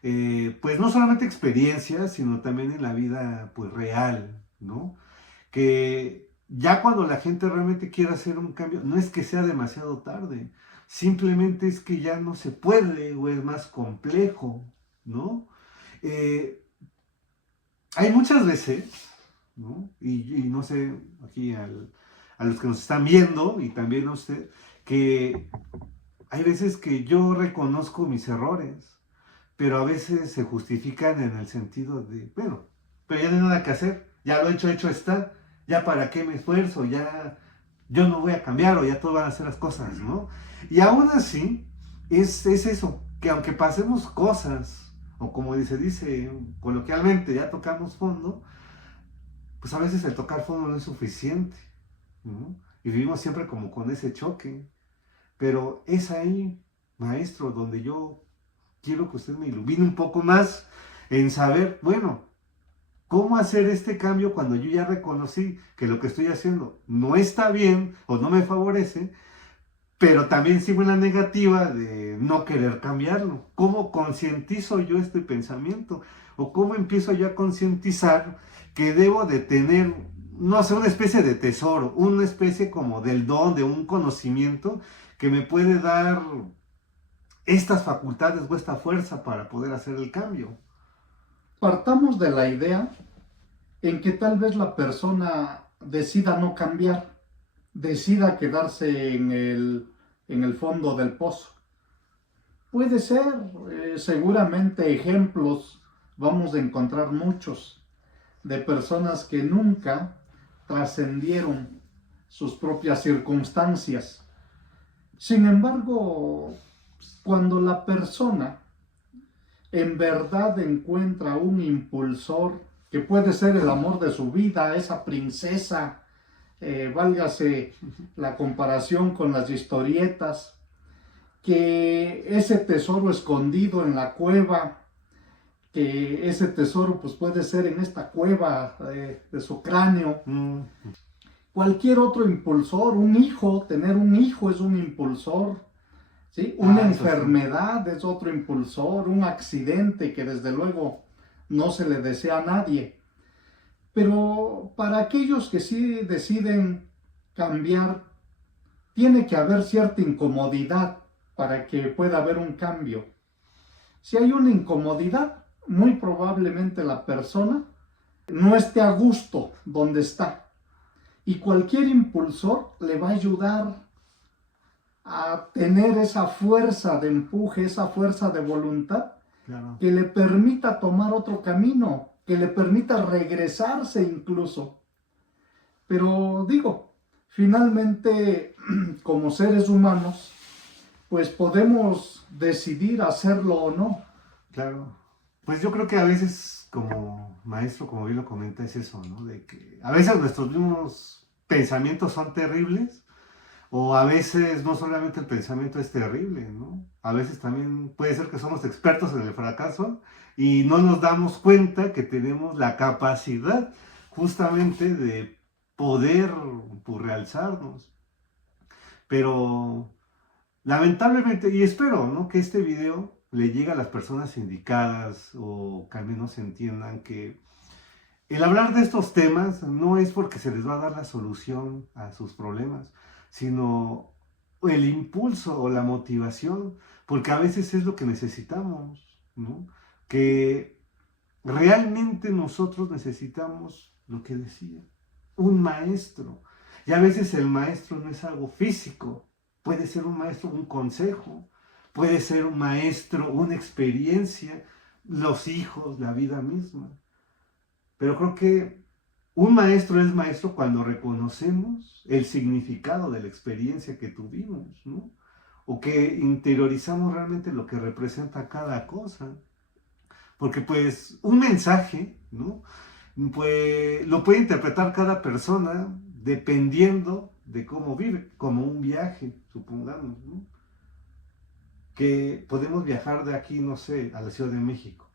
pues no solamente experiencias, sino también en la vida pues real, ¿no? Que ya cuando la gente realmente quiere hacer un cambio, no es que sea demasiado tarde, simplemente es que ya no se puede o es más complejo, ¿no? Eh, Hay muchas veces, ¿no? Y no sé, aquí a los que nos están viendo y también a usted, que hay veces que yo reconozco mis errores, pero a veces se justifican en el sentido de, bueno, pero ya no hay nada que hacer, ya lo hecho está, ya para qué me esfuerzo, ya yo no voy a cambiar o ya todo van a hacer las cosas, ¿no? Y aún así, es eso, que aunque pasemos cosas, o como se dice coloquialmente, ya tocamos fondo, pues a veces el tocar fondo no es suficiente, ¿no? Y vivimos siempre como con ese choque, pero es ahí maestro, donde yo quiero que usted me ilumine un poco más en saber, bueno, cómo hacer este cambio cuando yo ya reconocí que lo que estoy haciendo no está bien o no me favorece, pero también sigo en la negativa de no querer cambiarlo. ¿Cómo concientizo yo este pensamiento? ¿O cómo empiezo yo a concientizar que debo de tener, no sé, una especie de tesoro, una especie como del don, de un conocimiento que me puede dar estas facultades o esta fuerza para poder hacer el cambio? Partamos de la idea en que tal vez la persona decida no cambiar, decida quedarse en el fondo del pozo. Puede ser, seguramente ejemplos vamos a encontrar muchos de personas que nunca trascendieron sus propias circunstancias. Sin embargo, cuando la persona en verdad encuentra un impulsor que puede ser el amor de su vida, esa princesa, válgase la comparación con las historietas, que ese tesoro escondido en la cueva, que ese tesoro pues puede ser en esta cueva de su cráneo. Cualquier otro impulsor, un hijo, tener un hijo es un impulsor, ¿sí? Una enfermedad es otro impulsor, un accidente que desde luego no se le desea a nadie. Pero para aquellos que sí deciden cambiar, tiene que haber cierta incomodidad para que pueda haber un cambio. Si hay una incomodidad, muy probablemente la persona no esté a gusto donde está. Y cualquier impulsor le va a ayudar a tener esa fuerza de empuje, esa fuerza de voluntad, claro, que le permita tomar otro camino, que le permita regresarse incluso. Pero digo, finalmente, como seres humanos, pues podemos decidir hacerlo o no. Claro. Pues yo creo que a veces, como maestro, como bien lo comenta, es eso, ¿no? De que a veces nuestros mismos pensamientos son terribles, o a veces no solamente el pensamiento es terrible, ¿no? A veces también puede ser que somos expertos en el fracaso y no nos damos cuenta que tenemos la capacidad justamente de poder pues, realzarnos. Pero lamentablemente, y espero, ¿no?, que este video le llegue a las personas indicadas o que al menos entiendan que el hablar de estos temas no es porque se les va a dar la solución a sus problemas, sino el impulso o la motivación, porque a veces es lo que necesitamos, ¿no? Que realmente nosotros necesitamos lo que decía, un maestro. Y a veces el maestro no es algo físico, puede ser un maestro, un consejo, puede ser un maestro, una experiencia, los hijos, la vida misma. Pero creo que un maestro es maestro cuando reconocemos el significado de la experiencia que tuvimos, ¿no? O que interiorizamos realmente lo que representa cada cosa. Porque pues un mensaje, ¿no?, pues lo puede interpretar cada persona dependiendo de cómo vive, como un viaje, supongamos, ¿no? Que podemos viajar de aquí, no sé, a la Ciudad de México.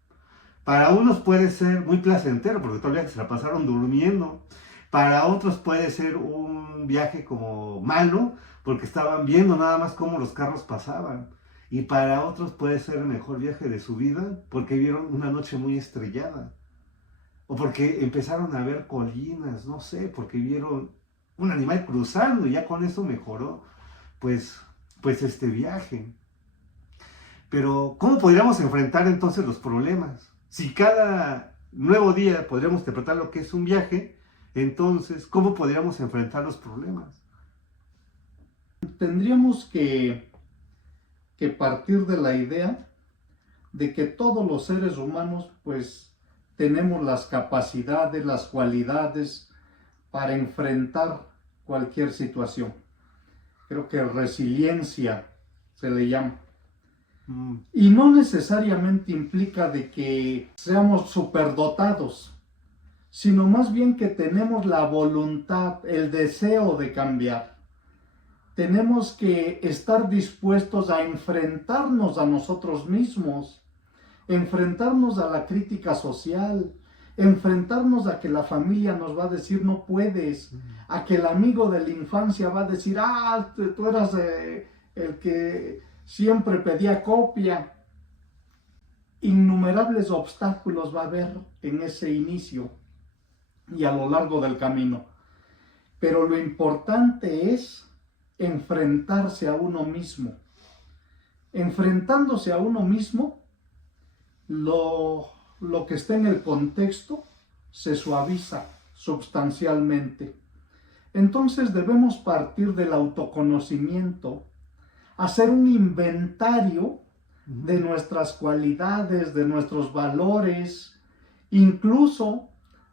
Para unos puede ser muy placentero, porque todo el viaje se la pasaron durmiendo. Para otros puede ser un viaje como malo, porque estaban viendo nada más cómo los carros pasaban. Y para otros puede ser el mejor viaje de su vida, porque vieron una noche muy estrellada. O porque empezaron a ver colinas, no sé, porque vieron un animal cruzando y ya con eso mejoró, pues este viaje. Pero, ¿cómo podríamos enfrentar entonces los problemas? Si cada nuevo día podríamos interpretar lo que es un viaje, entonces, ¿cómo podríamos enfrentar los problemas? Tendríamos que partir de la idea de que todos los seres humanos, pues, tenemos las capacidades, las cualidades para enfrentar cualquier situación. Creo que resiliencia se le llama. Y no necesariamente implica de que seamos superdotados, sino más bien que tenemos la voluntad, el deseo de cambiar. tenemos que estar dispuestos a enfrentarnos a nosotros mismos, enfrentarnos a la crítica social, enfrentarnos a que la familia nos va a decir no puedes, a que el amigo de la infancia va a decir, tú eras el que siempre pedía copia. Innumerables obstáculos va a haber en ese inicio y a lo largo del camino. Pero lo importante es enfrentarse a uno mismo. Enfrentándose a uno mismo, lo que está en el contexto se suaviza sustancialmente. Entonces debemos partir del autoconocimiento, hacer un inventario de nuestras cualidades, de nuestros valores, incluso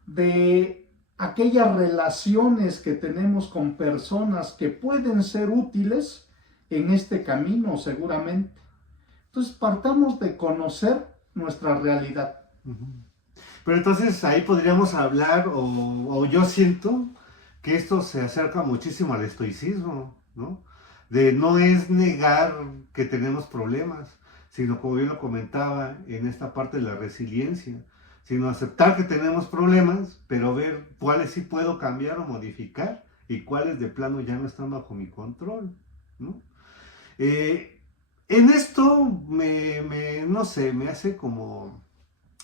de aquellas relaciones que tenemos con personas que pueden ser útiles en este camino seguramente. Entonces partamos de conocer nuestra realidad. Pero entonces ahí podríamos hablar, o yo siento que esto se acerca muchísimo al estoicismo, ¿no? De no es negar que tenemos problemas, sino como yo lo comentaba en esta parte de la resiliencia, sino aceptar que tenemos problemas, pero ver cuáles sí puedo cambiar o modificar y cuáles de plano ya no están bajo mi control, ¿no? En esto no sé, me hace como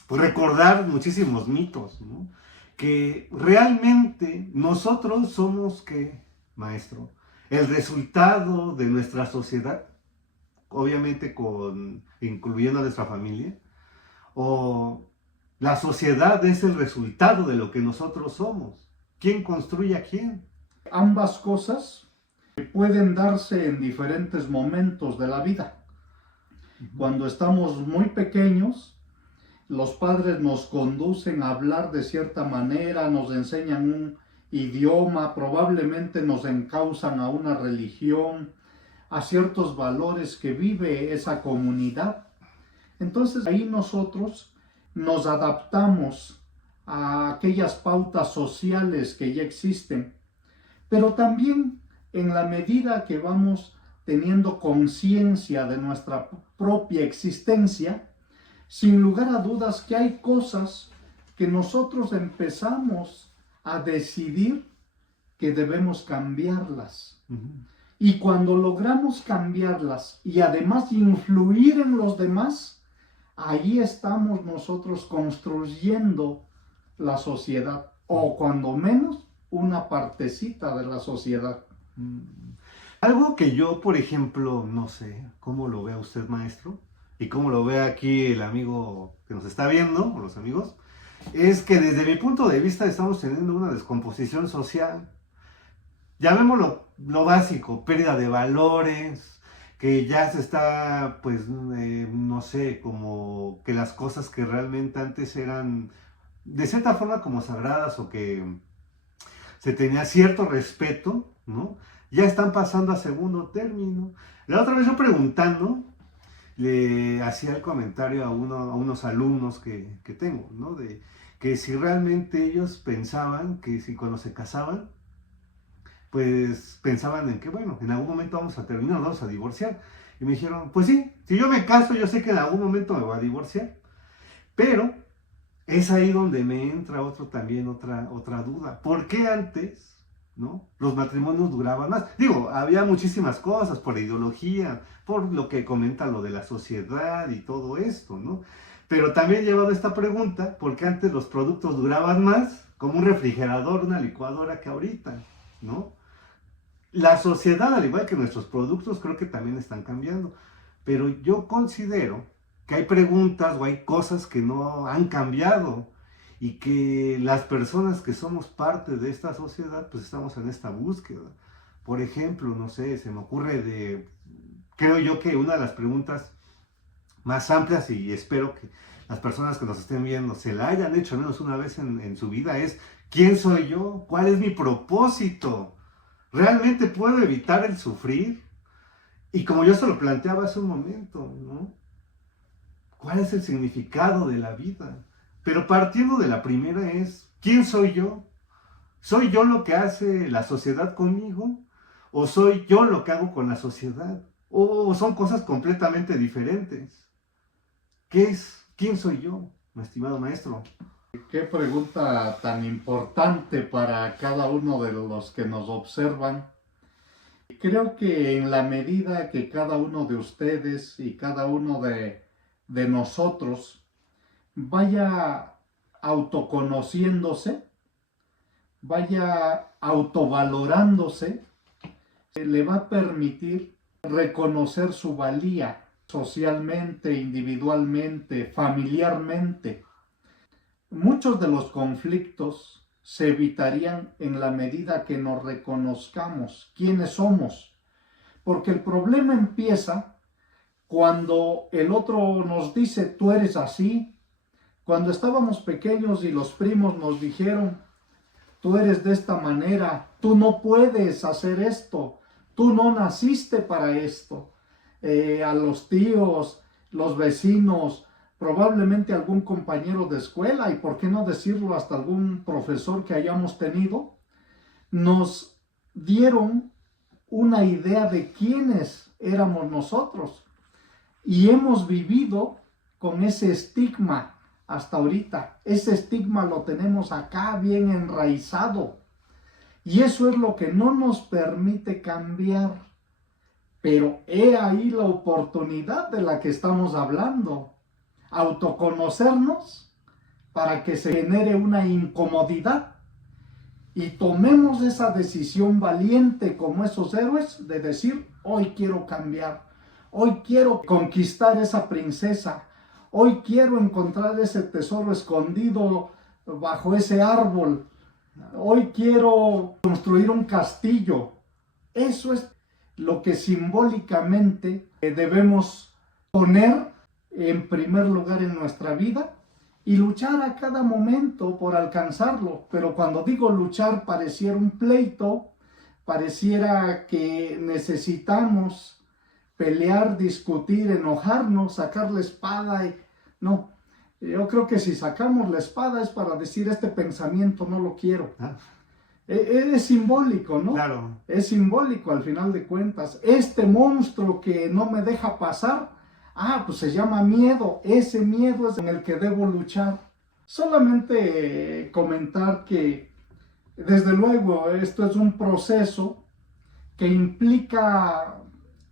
recordar muchísimos mitos, ¿no? Que realmente nosotros somos, ¿qué, maestro? El resultado de nuestra sociedad, obviamente incluyendo a nuestra familia, o la sociedad es el resultado de lo que nosotros somos. ¿Quién construye a quién? Ambas cosas pueden darse en diferentes momentos de la vida. Cuando estamos muy pequeños, los padres nos conducen a hablar de cierta manera, nos enseñan un idioma, probablemente nos encauzan a una religión, a ciertos valores que vive esa comunidad. Entonces ahí nosotros nos adaptamos a aquellas pautas sociales que ya existen, pero también en la medida que vamos teniendo conciencia de nuestra propia existencia, sin lugar a dudas que hay cosas que nosotros empezamos a decidir que debemos cambiarlas. Y cuando logramos cambiarlas y además influir en los demás, ahí estamos nosotros construyendo la sociedad, o cuando menos una partecita de la sociedad. Algo que yo, por ejemplo, no sé cómo lo vea usted, maestro, y cómo lo ve aquí el amigo que nos está viendo, o los amigos, es que desde mi punto de vista estamos teniendo una descomposición social. Llamémoslo lo básico, pérdida de valores, que ya se está, pues, no sé, como que las cosas que realmente antes eran de cierta forma como sagradas o que se tenía cierto respeto, ¿no? Ya están pasando a segundo término. La otra vez yo preguntando, le hacía el comentario a unos alumnos que tengo, ¿no? De que si realmente ellos pensaban que si cuando se casaban, pues pensaban en que, bueno, en algún momento vamos a terminar, nos vamos a divorciar. Y me dijeron, pues sí, si yo me caso, yo sé que en algún momento me voy a divorciar. Pero es ahí donde me entra otra duda. ¿Por qué antes, ¿no?, los matrimonios duraban más? Digo, había muchísimas cosas por la ideología, por lo que comenta lo de la sociedad y todo esto, ¿no? Pero también llevado esta pregunta, ¿por qué antes los productos duraban más, como un refrigerador, una licuadora, que ahorita, ¿no? La sociedad, al igual que nuestros productos, creo que también están cambiando. Pero yo considero que hay preguntas o hay cosas que no han cambiado y que las personas que somos parte de esta sociedad, pues estamos en esta búsqueda. Por ejemplo, no sé, se me ocurre creo yo que una de las preguntas más amplias, y espero que las personas que nos estén viendo se la hayan hecho al menos una vez en su vida, es: ¿quién soy yo? ¿Cuál es mi propósito? ¿Realmente puedo evitar el sufrir? Y como yo se lo planteaba hace un momento, ¿no?, ¿cuál es el significado de la vida? Pero partiendo de la primera es: ¿quién soy yo? ¿Soy yo lo que hace la sociedad conmigo? ¿O soy yo lo que hago con la sociedad? ¿O son cosas completamente diferentes? ¿Qué es? ¿Quién soy yo, mi estimado maestro? Qué pregunta tan importante para cada uno de los que nos observan. Creo que en la medida que cada uno de ustedes y cada uno de nosotros vaya autoconociéndose, vaya autovalorándose, le va a permitir reconocer su valía socialmente, individualmente, familiarmente. Muchos de los conflictos se evitarían en la medida que nos reconozcamos quiénes somos, porque el problema empieza cuando el otro nos dice tú eres así. Cuando estábamos pequeños y los primos nos dijeron tú eres de esta manera, tú no puedes hacer esto, tú no naciste para esto. A los tíos, los vecinos, probablemente algún compañero de escuela y por qué no decirlo hasta algún profesor que hayamos tenido, nos dieron una idea de quiénes éramos nosotros y hemos vivido con ese estigma hasta ahorita. Ese estigma lo tenemos acá bien enraizado y eso es lo que no nos permite cambiar. Pero he ahí la oportunidad de la que estamos hablando. Autoconocernos para que se genere una incomodidad y tomemos esa decisión valiente como esos héroes de decir, hoy quiero cambiar, hoy quiero conquistar esa princesa, hoy quiero encontrar ese tesoro escondido bajo ese árbol, hoy quiero construir un castillo. Eso es lo que simbólicamente debemos poner en primer lugar en nuestra vida y luchar a cada momento por alcanzarlo. Pero cuando digo luchar pareciera un pleito, pareciera que necesitamos pelear, discutir, enojarnos, sacar la espada. No, yo creo que si sacamos la espada es para decir este pensamiento no lo quiero. Es simbólico, ¿no? Claro. Es simbólico al final de cuentas. Este monstruo que no me deja pasar, pues se llama miedo. Ese miedo es en el que debo luchar. Solamente comentar que, desde luego, esto es un proceso que implica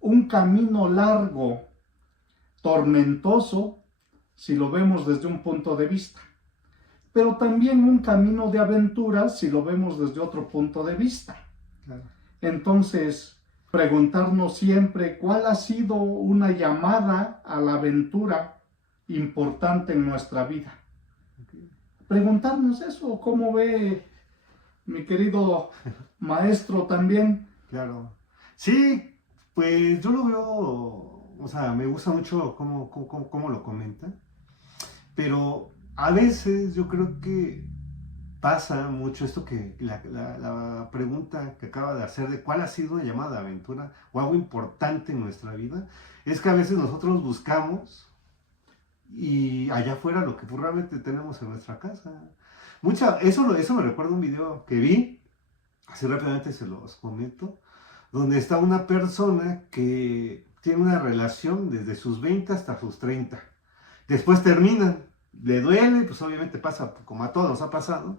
un camino largo, tormentoso, si lo vemos desde un punto de vista, pero también un camino de aventuras si lo vemos desde otro punto de vista. Claro. Entonces, preguntarnos siempre cuál ha sido una llamada a la aventura importante en nuestra vida. Okay. Preguntarnos eso, ¿cómo ve mi querido maestro también? Claro. Sí, pues yo lo veo, o sea, me gusta mucho cómo lo comenta, pero a veces yo creo que pasa mucho esto que la pregunta que acaba de hacer de cuál ha sido una llamada de aventura o algo importante en nuestra vida, es que a veces nosotros buscamos y allá afuera lo que realmente tenemos en nuestra casa. Eso me recuerda un video que vi, así rápidamente se los comento, donde está una persona que tiene una relación desde sus 20 hasta sus 30. Después terminan, le duele, pues obviamente pasa como a todos nos ha pasado,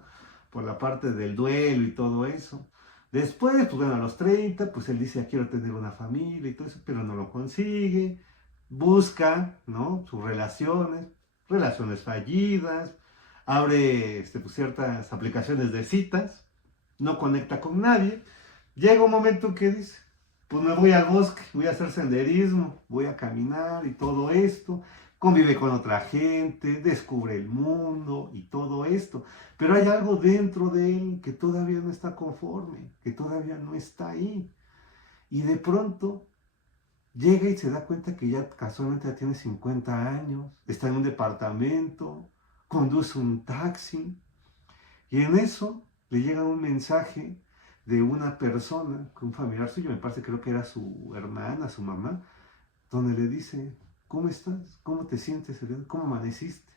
por la parte del duelo y todo eso. Después, pues bueno, a los 30, pues él dice, quiero tener una familia y todo eso, pero no lo consigue. Busca, ¿no? Sus relaciones fallidas, abre pues, ciertas aplicaciones de citas, no conecta con nadie. Llega un momento que dice, pues me voy al bosque, voy a hacer senderismo, voy a caminar y todo esto. Convive con otra gente, descubre el mundo y todo esto. Pero hay algo dentro de él que todavía no está conforme, que todavía no está ahí. Y de pronto llega y se da cuenta que ya casualmente ya tiene 50 años, está en un departamento, conduce un taxi. Y en eso le llega un mensaje de una persona, un familiar suyo, me parece, creo que era su hermana, su mamá, donde le dice, ¿cómo estás? ¿Cómo te sientes? ¿Cómo amaneciste?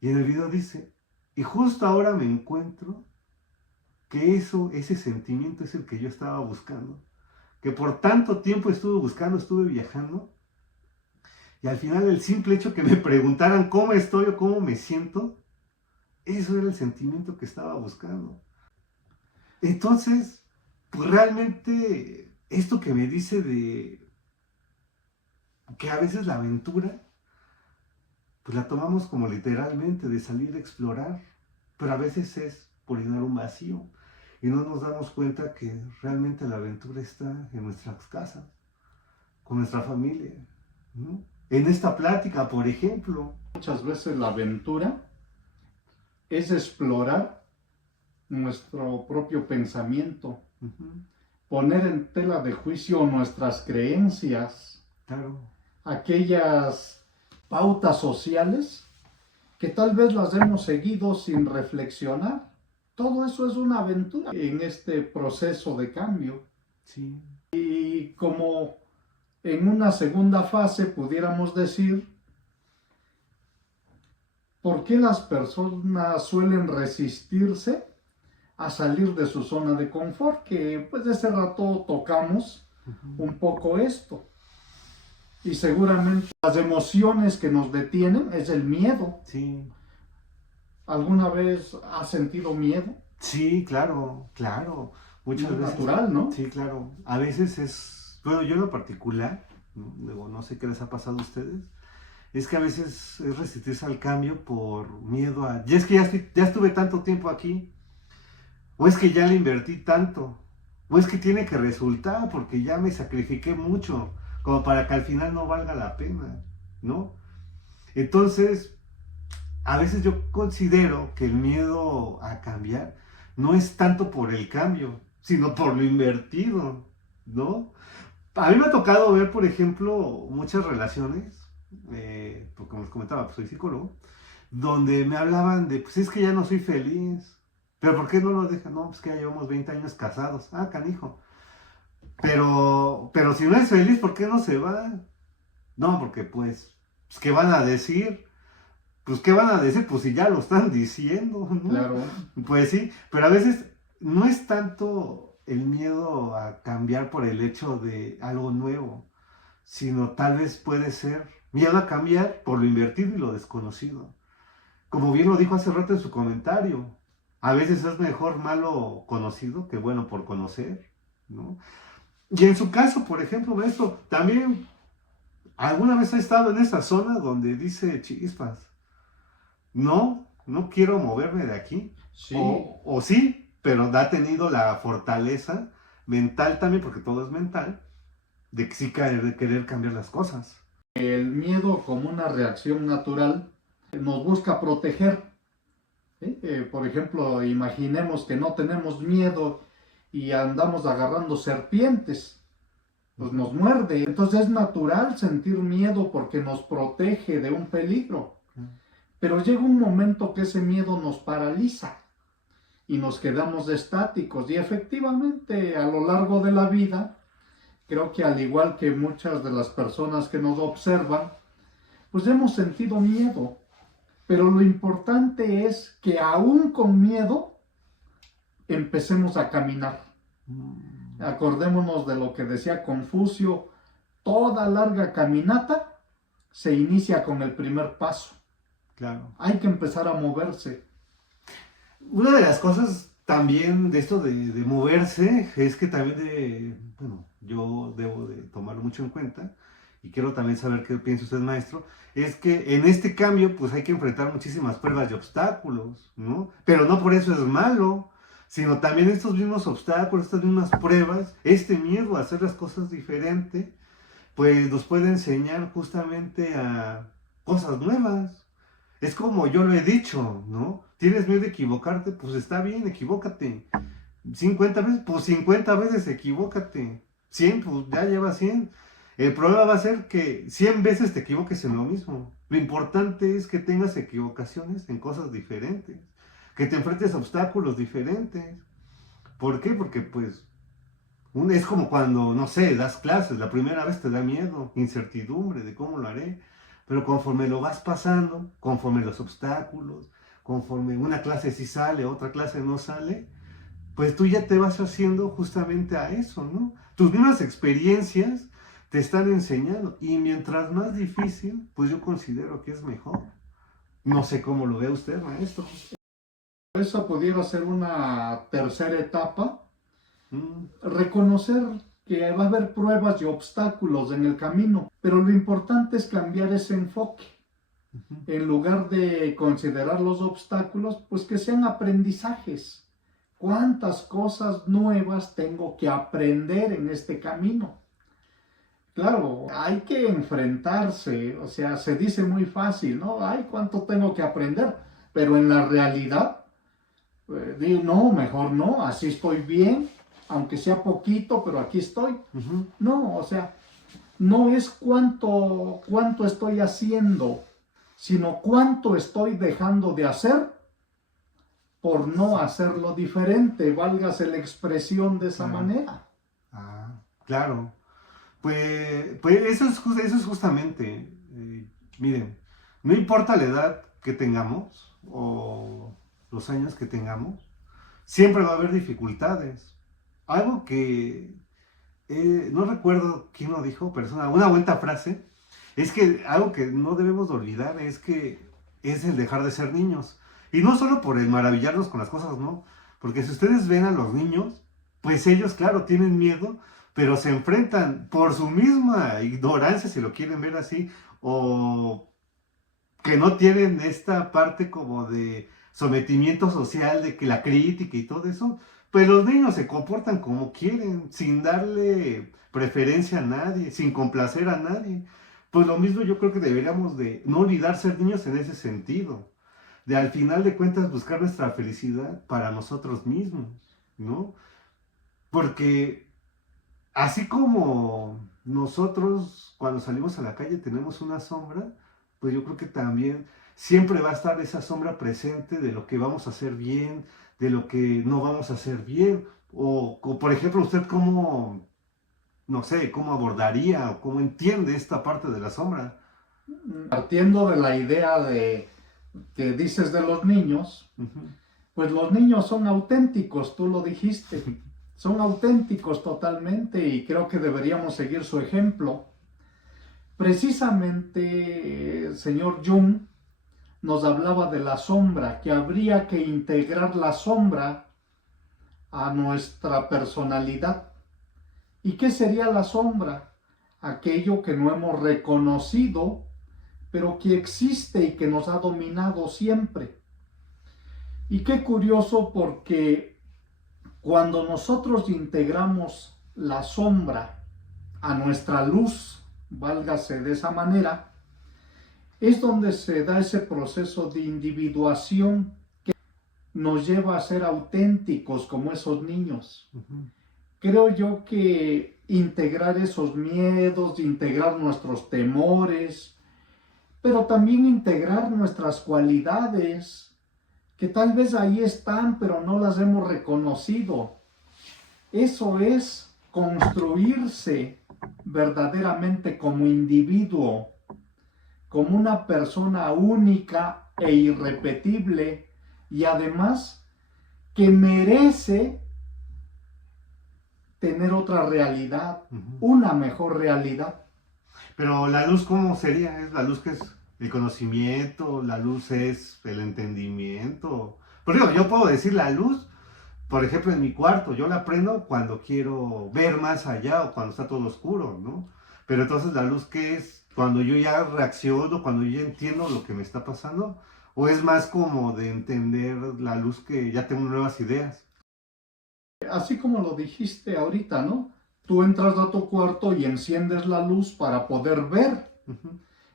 Y en el video dice, y justo ahora me encuentro que ese sentimiento es el que yo estaba buscando. que por tanto tiempo estuve buscando, estuve viajando, y al final el simple hecho que me preguntaran cómo estoy o cómo me siento, eso era el sentimiento que estaba buscando. Entonces, pues realmente esto que me dice de que a veces la aventura, pues la tomamos como literalmente de salir a explorar, pero a veces es por llenar un vacío y no nos damos cuenta que realmente la aventura está en nuestras casas, con nuestra familia, ¿no? En esta plática, por ejemplo. Muchas veces la aventura es explorar nuestro propio pensamiento, poner en tela de juicio nuestras creencias, Claro. aquellas pautas sociales que tal vez las hemos seguido sin reflexionar. Todo eso es una aventura en este proceso de cambio. Sí. Y como en una segunda fase pudiéramos decir, ¿por qué las personas suelen resistirse a salir de su zona de confort? Que pues de ese rato tocamos un poco esto. Y seguramente las emociones que nos detienen es el miedo. Sí. ¿Alguna vez has sentido miedo? Sí, claro, claro. Muchas Muy veces. natural, ¿no? Sí, claro. A veces es, bueno, yo en lo particular, ¿no? Luego, no sé qué les ha pasado a ustedes, es que a veces es resistirse al cambio por miedo a, ya es que ya estuve tanto tiempo aquí, o es que ya le invertí tanto, o es que tiene que resultar porque ya me sacrifiqué mucho, como para que al final no valga la pena, ¿no? Entonces, a veces yo considero que el miedo a cambiar no es tanto por el cambio, sino por lo invertido, ¿no? A mí me ha tocado ver, por ejemplo, muchas relaciones, porque como les comentaba, pues soy psicólogo, donde me hablaban de, pues es que ya no soy feliz, pero ¿por qué no lo dejan? No, pues que ya llevamos 20 años casados, ah, canijo, pero si no es feliz, ¿por qué no se va? No, porque pues ¿qué van a decir? Pues ¿qué van a decir? Pues si ya lo están diciendo, ¿no? Claro. Pues sí, pero a veces no es tanto el miedo a cambiar por el hecho de algo nuevo, sino tal vez puede ser miedo a cambiar por lo invertido y lo desconocido. Como bien lo dijo hace rato en su comentario, a veces es mejor malo conocido que bueno por conocer, ¿no? Y en su caso, por ejemplo, maestro, también alguna vez ha estado en esa zona donde dice chispas, no quiero moverme de aquí. Sí. O sí, pero ha tenido la fortaleza mental también, porque todo es mental, de que sí de querer cambiar las cosas. El miedo, como una reacción natural, nos busca proteger. Por ejemplo, imaginemos que no tenemos miedo y andamos agarrando serpientes, pues nos muerde. Entonces es natural sentir miedo porque nos protege de un peligro. Pero llega un momento que ese miedo nos paraliza y nos quedamos estáticos. Y efectivamente, a lo largo de la vida, creo que al igual que muchas de las personas que nos observan, pues hemos sentido miedo. Pero lo importante es que aún con miedo, empecemos a caminar. Acordémonos de lo que decía Confucio, toda larga caminata se inicia con el primer paso. Claro. Hay que empezar a moverse. Una de las cosas también de esto de moverse es que también bueno, yo debo de tomarlo mucho en cuenta y quiero también saber qué piensa usted, maestro, es que en este cambio pues hay que enfrentar muchísimas pruebas y obstáculos, ¿no? Pero no por eso es malo, sino también estos mismos obstáculos, estas mismas pruebas, este miedo a hacer las cosas diferente, pues nos puede enseñar justamente a cosas nuevas. Es como yo lo he dicho, ¿no? ¿Tienes miedo de equivocarte? Pues está bien, equivócate. 50 veces, pues 50 veces equivócate. 100, pues ya llevas 100. El problema va a ser que 100 veces te equivoques en lo mismo. Lo importante es que tengas equivocaciones en cosas diferentes. Que te enfrentes a obstáculos diferentes. ¿Por qué? Porque pues es como cuando, no sé, das clases. La primera vez te da miedo, incertidumbre de cómo lo haré. Pero conforme lo vas pasando, conforme los obstáculos, conforme una clase sí sale, otra clase no sale, pues tú ya te vas haciendo justamente a eso, ¿no? tus mismas experiencias te están enseñando. Y mientras más difícil, pues yo considero que es mejor. No sé cómo lo ve usted, maestro. Eso pudiera ser una tercera etapa. Mm, Reconocer que va a haber pruebas y obstáculos en el camino, pero lo importante es cambiar ese enfoque. En lugar de considerar los obstáculos, pues que sean aprendizajes. ¿Cuántas cosas nuevas tengo que aprender en este camino? Claro, hay que enfrentarse, o sea, se dice muy fácil, ¿no? Ay, ¿cuánto tengo que aprender? Pero en la realidad, digo, no, mejor no, así estoy bien, aunque sea poquito, pero aquí estoy. No, o sea, no es cuánto estoy haciendo, sino cuánto estoy dejando de hacer por no hacerlo diferente, válgase la expresión de esa manera. Claro. Pues eso es justamente, miren, no importa la edad que tengamos o los años que tengamos, siempre va a haber dificultades. Algo que no recuerdo quién lo dijo, pero es una buena frase, es que algo que no debemos de olvidar es el dejar de ser niños. Y no solo por el maravillarnos con las cosas, ¿no? Porque si ustedes ven a los niños, pues ellos, claro, tienen miedo, pero se enfrentan por su misma ignorancia, si lo quieren ver así, o que no tienen esta parte como de sometimiento social, de que la crítica y todo eso, pues los niños se comportan como quieren, sin darle preferencia a nadie, sin complacer a nadie. Pues lo mismo yo creo que deberíamos de no olvidar ser niños en ese sentido, de al final de cuentas buscar nuestra felicidad para nosotros mismos, ¿no? Porque así como nosotros cuando salimos a la calle tenemos una sombra, pues yo creo que también siempre va a estar esa sombra presente de lo que vamos a hacer bien, de lo que no vamos a hacer bien, o por ejemplo usted cómo, no sé, cómo abordaría o cómo entiende esta parte de la sombra. Partiendo de la idea de que dices de los niños, pues los niños son auténticos, tú lo dijiste, son auténticos totalmente y creo que deberíamos seguir su ejemplo. Precisamente el señor Jung nos hablaba de la sombra, que habría que integrar la sombra a nuestra personalidad. ¿Y qué sería la sombra? Aquello que no hemos reconocido, pero que existe y que nos ha dominado siempre. Y qué curioso porque cuando nosotros integramos la sombra a nuestra luz, válgase de esa manera, es donde se da ese proceso de individuación que nos lleva a ser auténticos como esos niños. Creo yo que integrar esos miedos, integrar nuestros temores, pero también integrar nuestras cualidades, que tal vez ahí están, pero no las hemos reconocido. Eso es construirse verdaderamente como individuo, como una persona única e irrepetible, y además que merece tener otra realidad, una mejor realidad. Pero la luz, ¿cómo sería? ¿Es la luz que es el conocimiento? ¿La luz es el entendimiento? Pero digo, yo puedo decir la luz, por ejemplo, en mi cuarto, yo la prendo cuando quiero ver más allá o cuando está todo oscuro, ¿no? Pero entonces la luz, ¿qué es? Cuando yo ya reacciono, cuando yo ya entiendo lo que me está pasando, o es más como de entender la luz que ya tengo nuevas ideas. Así como lo dijiste ahorita, ¿no? Tú entras a tu cuarto y enciendes la luz para poder ver.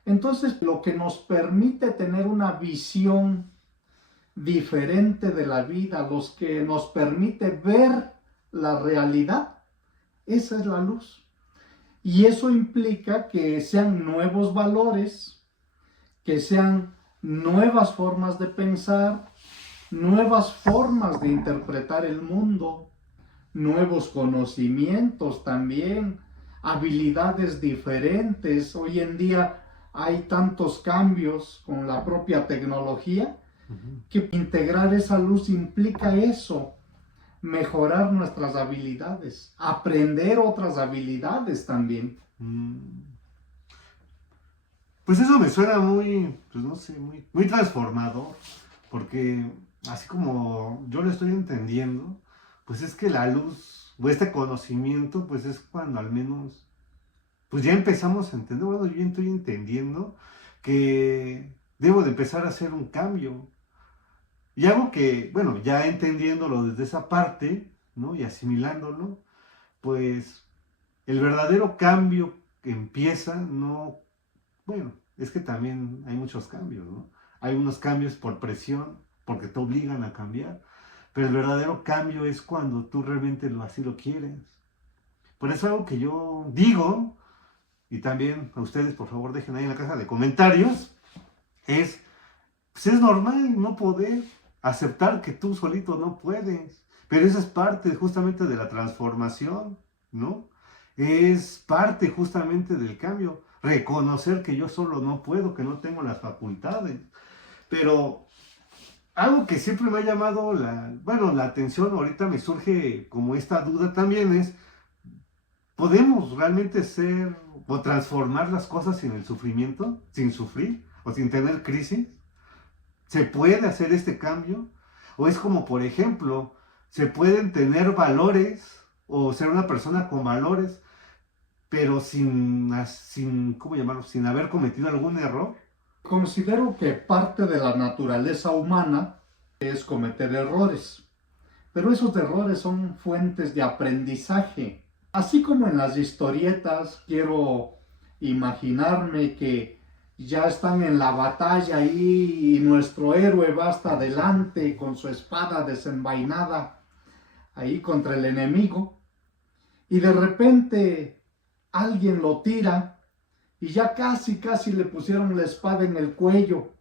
Entonces, lo que nos permite tener una visión diferente de la vida, los que nos permite ver la realidad, esa es la luz. Y eso implica que sean nuevos valores, que sean nuevas formas de pensar, nuevas formas de interpretar el mundo, nuevos conocimientos también, habilidades diferentes. Hoy en día hay tantos cambios con la propia tecnología que integrar esa luz implica eso, mejorar nuestras habilidades, aprender otras habilidades también. Pues eso me suena muy, pues no sé, muy transformador, porque así como yo lo estoy entendiendo, pues es que la luz o este conocimiento, pues es cuando al menos, pues ya empezamos a entender, bueno, yo estoy entendiendo que debo de empezar a hacer un cambio. Y algo que, bueno, ya entendiéndolo desde esa parte, ¿no? Y asimilándolo, pues el verdadero cambio que empieza, no, bueno, es que también hay muchos cambios, ¿no? Hay unos cambios por presión, porque te obligan a cambiar, pero el verdadero cambio es cuando tú realmente así lo quieres. Por eso algo que yo digo, y también a ustedes por favor dejen ahí en la caja de comentarios, pues es normal no poder aceptar que tú solito no puedes, pero eso es parte justamente de la transformación, ¿no? Es parte justamente del cambio, reconocer que yo solo no puedo, que no tengo las facultades, pero algo que siempre me ha llamado la atención, ahorita me surge como esta duda también es, ¿podemos realmente ser o transformar las cosas sin el sufrimiento, sin sufrir o sin tener crisis? ¿Se puede hacer este cambio? ¿O es como, por ejemplo, se pueden tener valores o ser una persona con valores, pero ¿cómo llamarlo? Sin haber cometido algún error? Considero que parte de la naturaleza humana es cometer errores, pero esos errores son fuentes de aprendizaje. Así como en las historietas, quiero imaginarme que ya están en la batalla ahí y nuestro héroe va hasta adelante con su espada desenvainada ahí contra el enemigo y de repente alguien lo tira y ya casi le pusieron la espada en el cuello.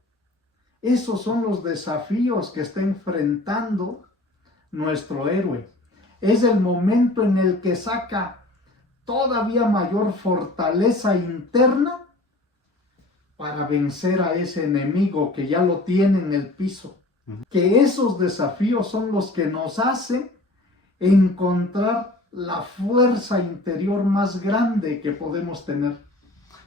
Esos son los desafíos que está enfrentando nuestro héroe. Es el momento en el que saca todavía mayor fortaleza interna para vencer a ese enemigo que ya lo tiene en el piso. Que esos desafíos son los que nos hacen encontrar la fuerza interior más grande que podemos tener.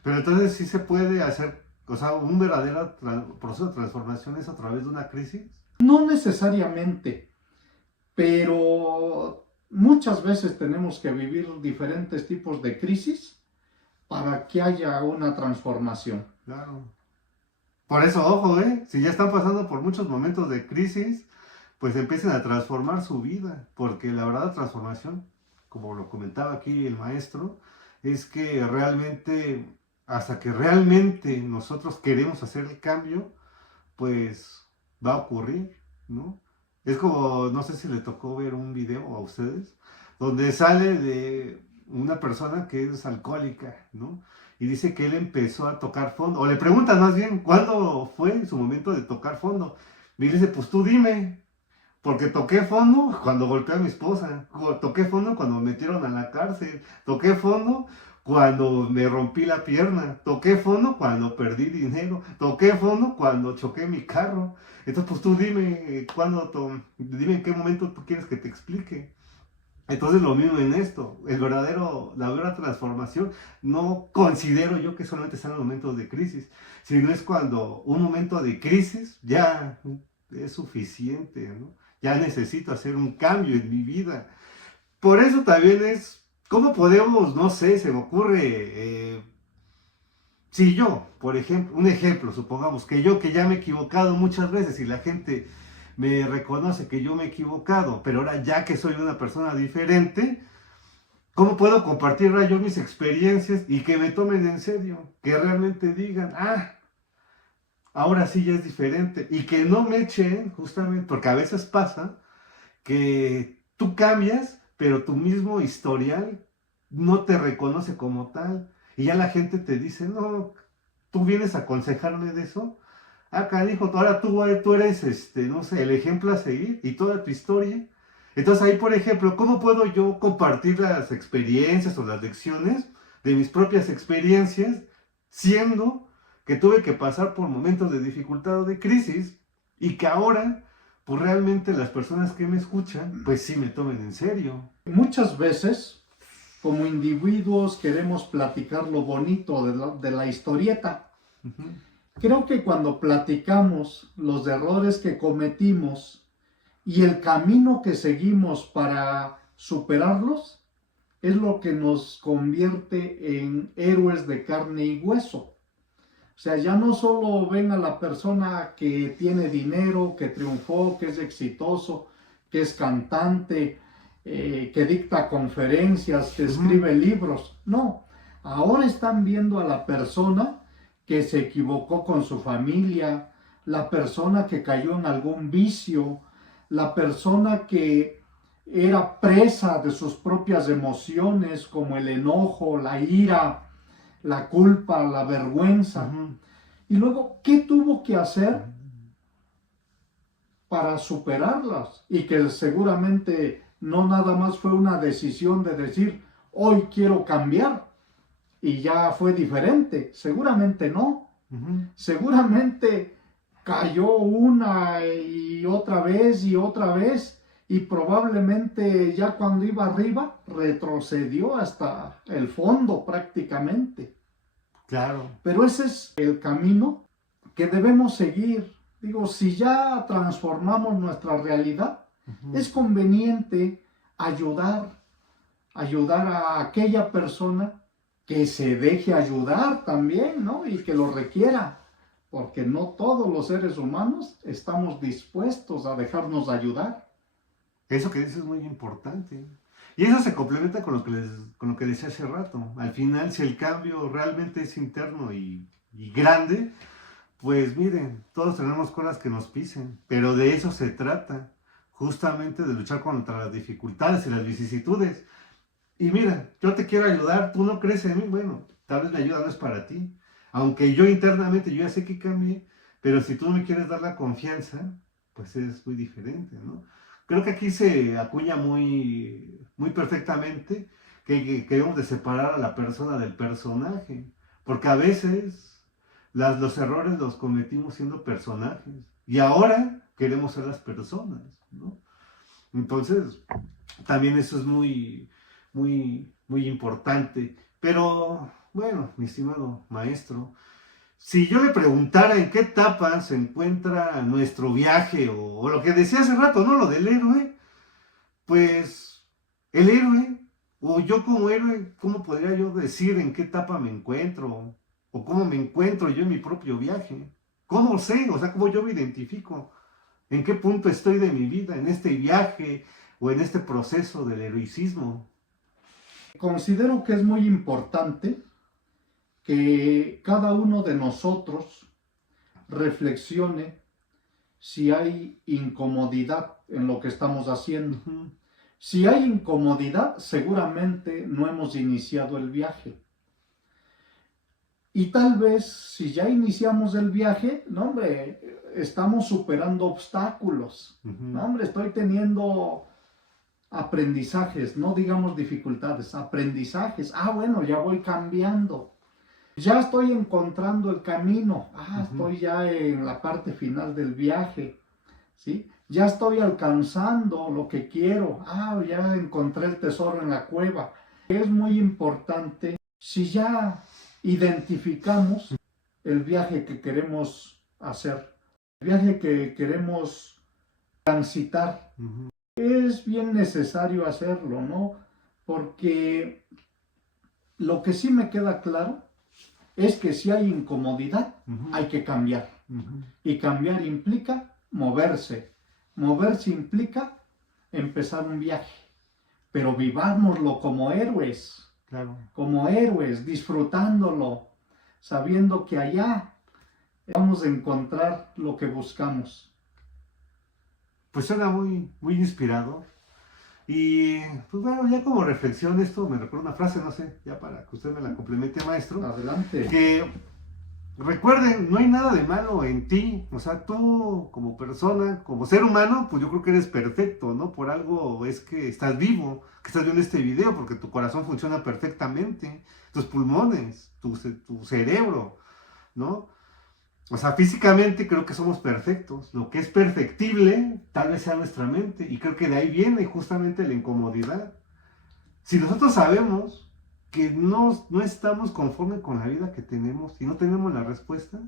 Pero entonces sí se puede hacer, o sea, un verdadero proceso de transformación es a través de una crisis. No necesariamente, pero muchas veces tenemos que vivir diferentes tipos de crisis para que haya una transformación. Claro. Por eso, ojo, si ya están pasando por muchos momentos de crisis, pues empiecen a transformar su vida, porque la verdad transformación, como lo comentaba aquí el maestro, es que realmente, hasta que realmente nosotros queremos hacer el cambio, pues va a ocurrir, ¿no? Es como, no sé si le tocó ver un video a ustedes, donde sale de una persona que es alcohólica, ¿no? Y dice que él empezó a tocar fondo, o le preguntan más bien, ¿cuándo fue su momento de tocar fondo? Y dice, pues tú dime, porque toqué fondo cuando golpeé a mi esposa, toqué fondo cuando me metieron a la cárcel, toqué fondo cuando me rompí la pierna, toqué fondo cuando perdí dinero, toqué fondo cuando choqué mi carro. Entonces, pues tú dime dime en qué momento tú quieres que te explique. Entonces lo mismo en esto, la verdadera transformación, no considero yo que solamente sean momentos de crisis, sino es cuando un momento de crisis ya es suficiente, ¿no? Ya necesito hacer un cambio en mi vida. Por eso también es, ¿cómo podemos, no sé, se me ocurre, si yo, por ejemplo, un ejemplo, supongamos que yo que ya me he equivocado muchas veces y la gente me reconoce que yo me he equivocado, pero ahora ya que soy una persona diferente, ¿cómo puedo compartir ahora yo mis experiencias y que me tomen en serio? Que realmente digan, ahora sí ya es diferente. Y que no me echen, justamente, porque a veces pasa que tú cambias, pero tu mismo historial no te reconoce como tal. Y ya la gente te dice, no, tú vienes a aconsejarme de eso. Canijo, ahora tú eres, no sé, el ejemplo a seguir y toda tu historia. Entonces ahí, por ejemplo, ¿cómo puedo yo compartir las experiencias o las lecciones de mis propias experiencias, siendo que tuve que pasar por momentos de dificultad o de crisis y que ahora, pues realmente las personas que me escuchan, pues sí me tomen en serio. Muchas veces, como individuos, queremos platicar lo bonito de la historieta. Ujú. Creo que cuando platicamos los errores que cometimos y el camino que seguimos para superarlos, es lo que nos convierte en héroes de carne y hueso. O sea, ya no solo ven a la persona que tiene dinero, que triunfó, que es exitoso, que es cantante, que dicta conferencias, que escribe libros. No, ahora están viendo a la persona que se equivocó con su familia, la persona que cayó en algún vicio, la persona que era presa de sus propias emociones como el enojo, la ira, la culpa, la vergüenza. Ujú. Y luego, ¿qué tuvo que hacer para superarlas? Y que seguramente no nada más fue una decisión de decir, hoy quiero cambiar y ya fue diferente. Seguramente no. Ujú. Seguramente cayó una y otra vez y probablemente ya cuando iba arriba retrocedió hasta el fondo prácticamente. Claro. Pero ese es el camino que debemos seguir. Digo, si ya transformamos nuestra realidad, Ujú. es conveniente ayudar a aquella persona que se deje ayudar también, ¿no? Y que lo requiera, porque no todos los seres humanos estamos dispuestos a dejarnos ayudar. Eso que dices es muy importante. Y eso se complementa con con lo que decía hace rato. Al final, si el cambio realmente es interno y grande, pues miren, todos tenemos colas que nos pisen, pero de eso se trata, justamente de luchar contra las dificultades y las vicisitudes. Y mira, yo te quiero ayudar, tú no crees en mí, bueno, tal vez la ayuda no es para ti. Aunque yo internamente, yo ya sé que cambié, pero si tú no me quieres dar la confianza, pues es muy diferente, ¿no? Creo que aquí se acuña muy perfectamente que debemos de separar a la persona del personaje, porque a veces los errores los cometimos siendo personajes y ahora queremos ser las personas, ¿no? Entonces, también eso es muy importante. Pero, bueno, mi estimado maestro, si yo le preguntara en qué etapa se encuentra nuestro viaje o lo que decía hace rato, ¿no? Lo del héroe, pues el héroe, o yo como héroe, ¿cómo podría yo decir en qué etapa me encuentro? O cómo me encuentro yo en mi propio viaje. ¿Cómo sé? O sea, ¿cómo yo me identifico? ¿En qué punto estoy de mi vida? ¿En este viaje o en este proceso del heroicismo? Considero que es muy importante que cada uno de nosotros reflexione si hay incomodidad en lo que estamos haciendo. Ujú. Si hay incomodidad, seguramente no hemos iniciado el viaje. Y tal vez si ya iniciamos el viaje, no hombre, estamos superando obstáculos. No hombre, estoy teniendo aprendizajes, no digamos dificultades, aprendizajes. Ah, bueno, ya voy cambiando. Ya estoy encontrando el camino. Ah, estoy ya en la parte final del viaje. ¿Sí? Ya estoy alcanzando lo que quiero. Ah, ya encontré el tesoro en la cueva. Es muy importante si ya identificamos el viaje que queremos hacer, el viaje que queremos transitar. Ujú. Es bien necesario hacerlo, ¿no? Porque lo que sí me queda claro es que si hay incomodidad, Ujú. hay que cambiar. Ujú. Y cambiar implica moverse. Moverse implica empezar un viaje. Pero vivámoslo Claro. como héroes, disfrutándolo, sabiendo que allá vamos a encontrar lo que buscamos. Pues suena muy inspirado. Y pues bueno, ya como reflexión, esto me recuerda una frase, no sé, ya para que usted me la complemente, maestro, Adelante. que recuerden, no hay nada de malo en ti, o sea, tú como persona, como ser humano, pues yo creo que eres perfecto, ¿no? Por algo es que estás vivo, que estás viendo este video, porque tu corazón funciona perfectamente, tus pulmones, tu cerebro, ¿no? O sea, físicamente creo que somos perfectos. Lo que es perfectible tal vez sea nuestra mente. Y creo que de ahí viene justamente la incomodidad. Si nosotros sabemos que no estamos conformes con la vida que tenemos y no tenemos la respuesta,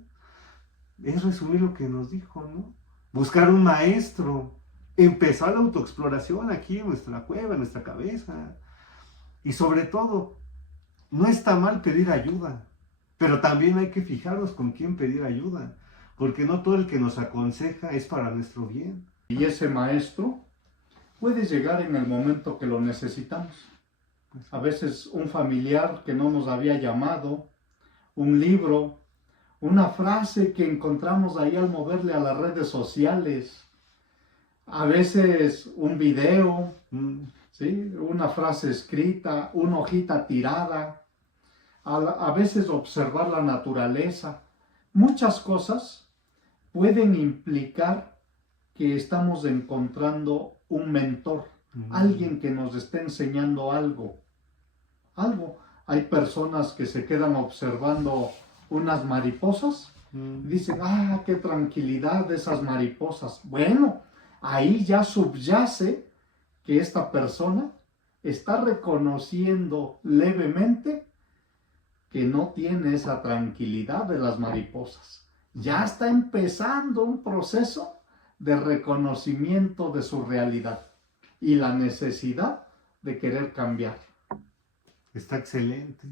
es resumir lo que nos dijo, ¿no? Buscar un maestro, empezar la autoexploración aquí en nuestra cueva, en nuestra cabeza. Y sobre todo, no está mal pedir ayuda, pero también hay que fijarnos con quién pedir ayuda, porque no todo el que nos aconseja es para nuestro bien. Y ese maestro puede llegar en el momento que lo necesitamos. A veces un familiar que no nos había llamado, un libro, una frase que encontramos ahí al moverle a las redes sociales, a veces un video, ¿sí? Una frase escrita, una hojita tirada, a veces observar la naturaleza. Muchas cosas pueden implicar que estamos encontrando un mentor, alguien que nos esté enseñando algo. Hay personas que se quedan observando unas mariposas y dicen, qué tranquilidad de esas mariposas. Bueno, ahí ya subyace que esta persona está reconociendo levemente que no tiene esa tranquilidad de las mariposas. Ya está empezando un proceso de reconocimiento de su realidad y la necesidad de querer cambiar. Está excelente.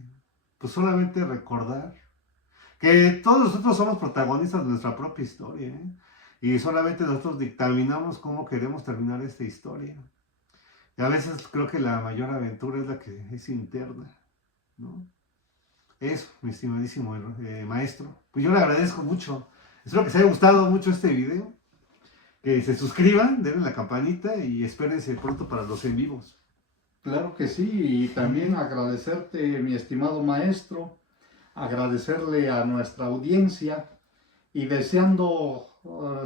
Pues solamente recordar que todos nosotros somos protagonistas de nuestra propia historia, ¿eh? Y solamente nosotros dictaminamos cómo queremos terminar esta historia. Y a veces creo que la mayor aventura es la que es interna, ¿no? Eso, mi estimadísimo maestro. Pues yo le agradezco mucho. Espero que les haya gustado mucho este video. Que se suscriban, denle la campanita y espérense pronto para los en vivos. Claro que sí, y también agradecerte, mi estimado maestro, agradecerle a nuestra audiencia y deseando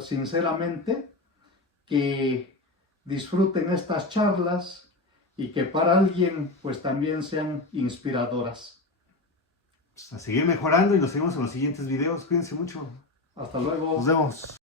sinceramente que disfruten estas charlas y que para alguien pues también sean inspiradoras. Pues a seguir mejorando y nos vemos en los siguientes videos. Cuídense mucho. Hasta luego. Nos vemos.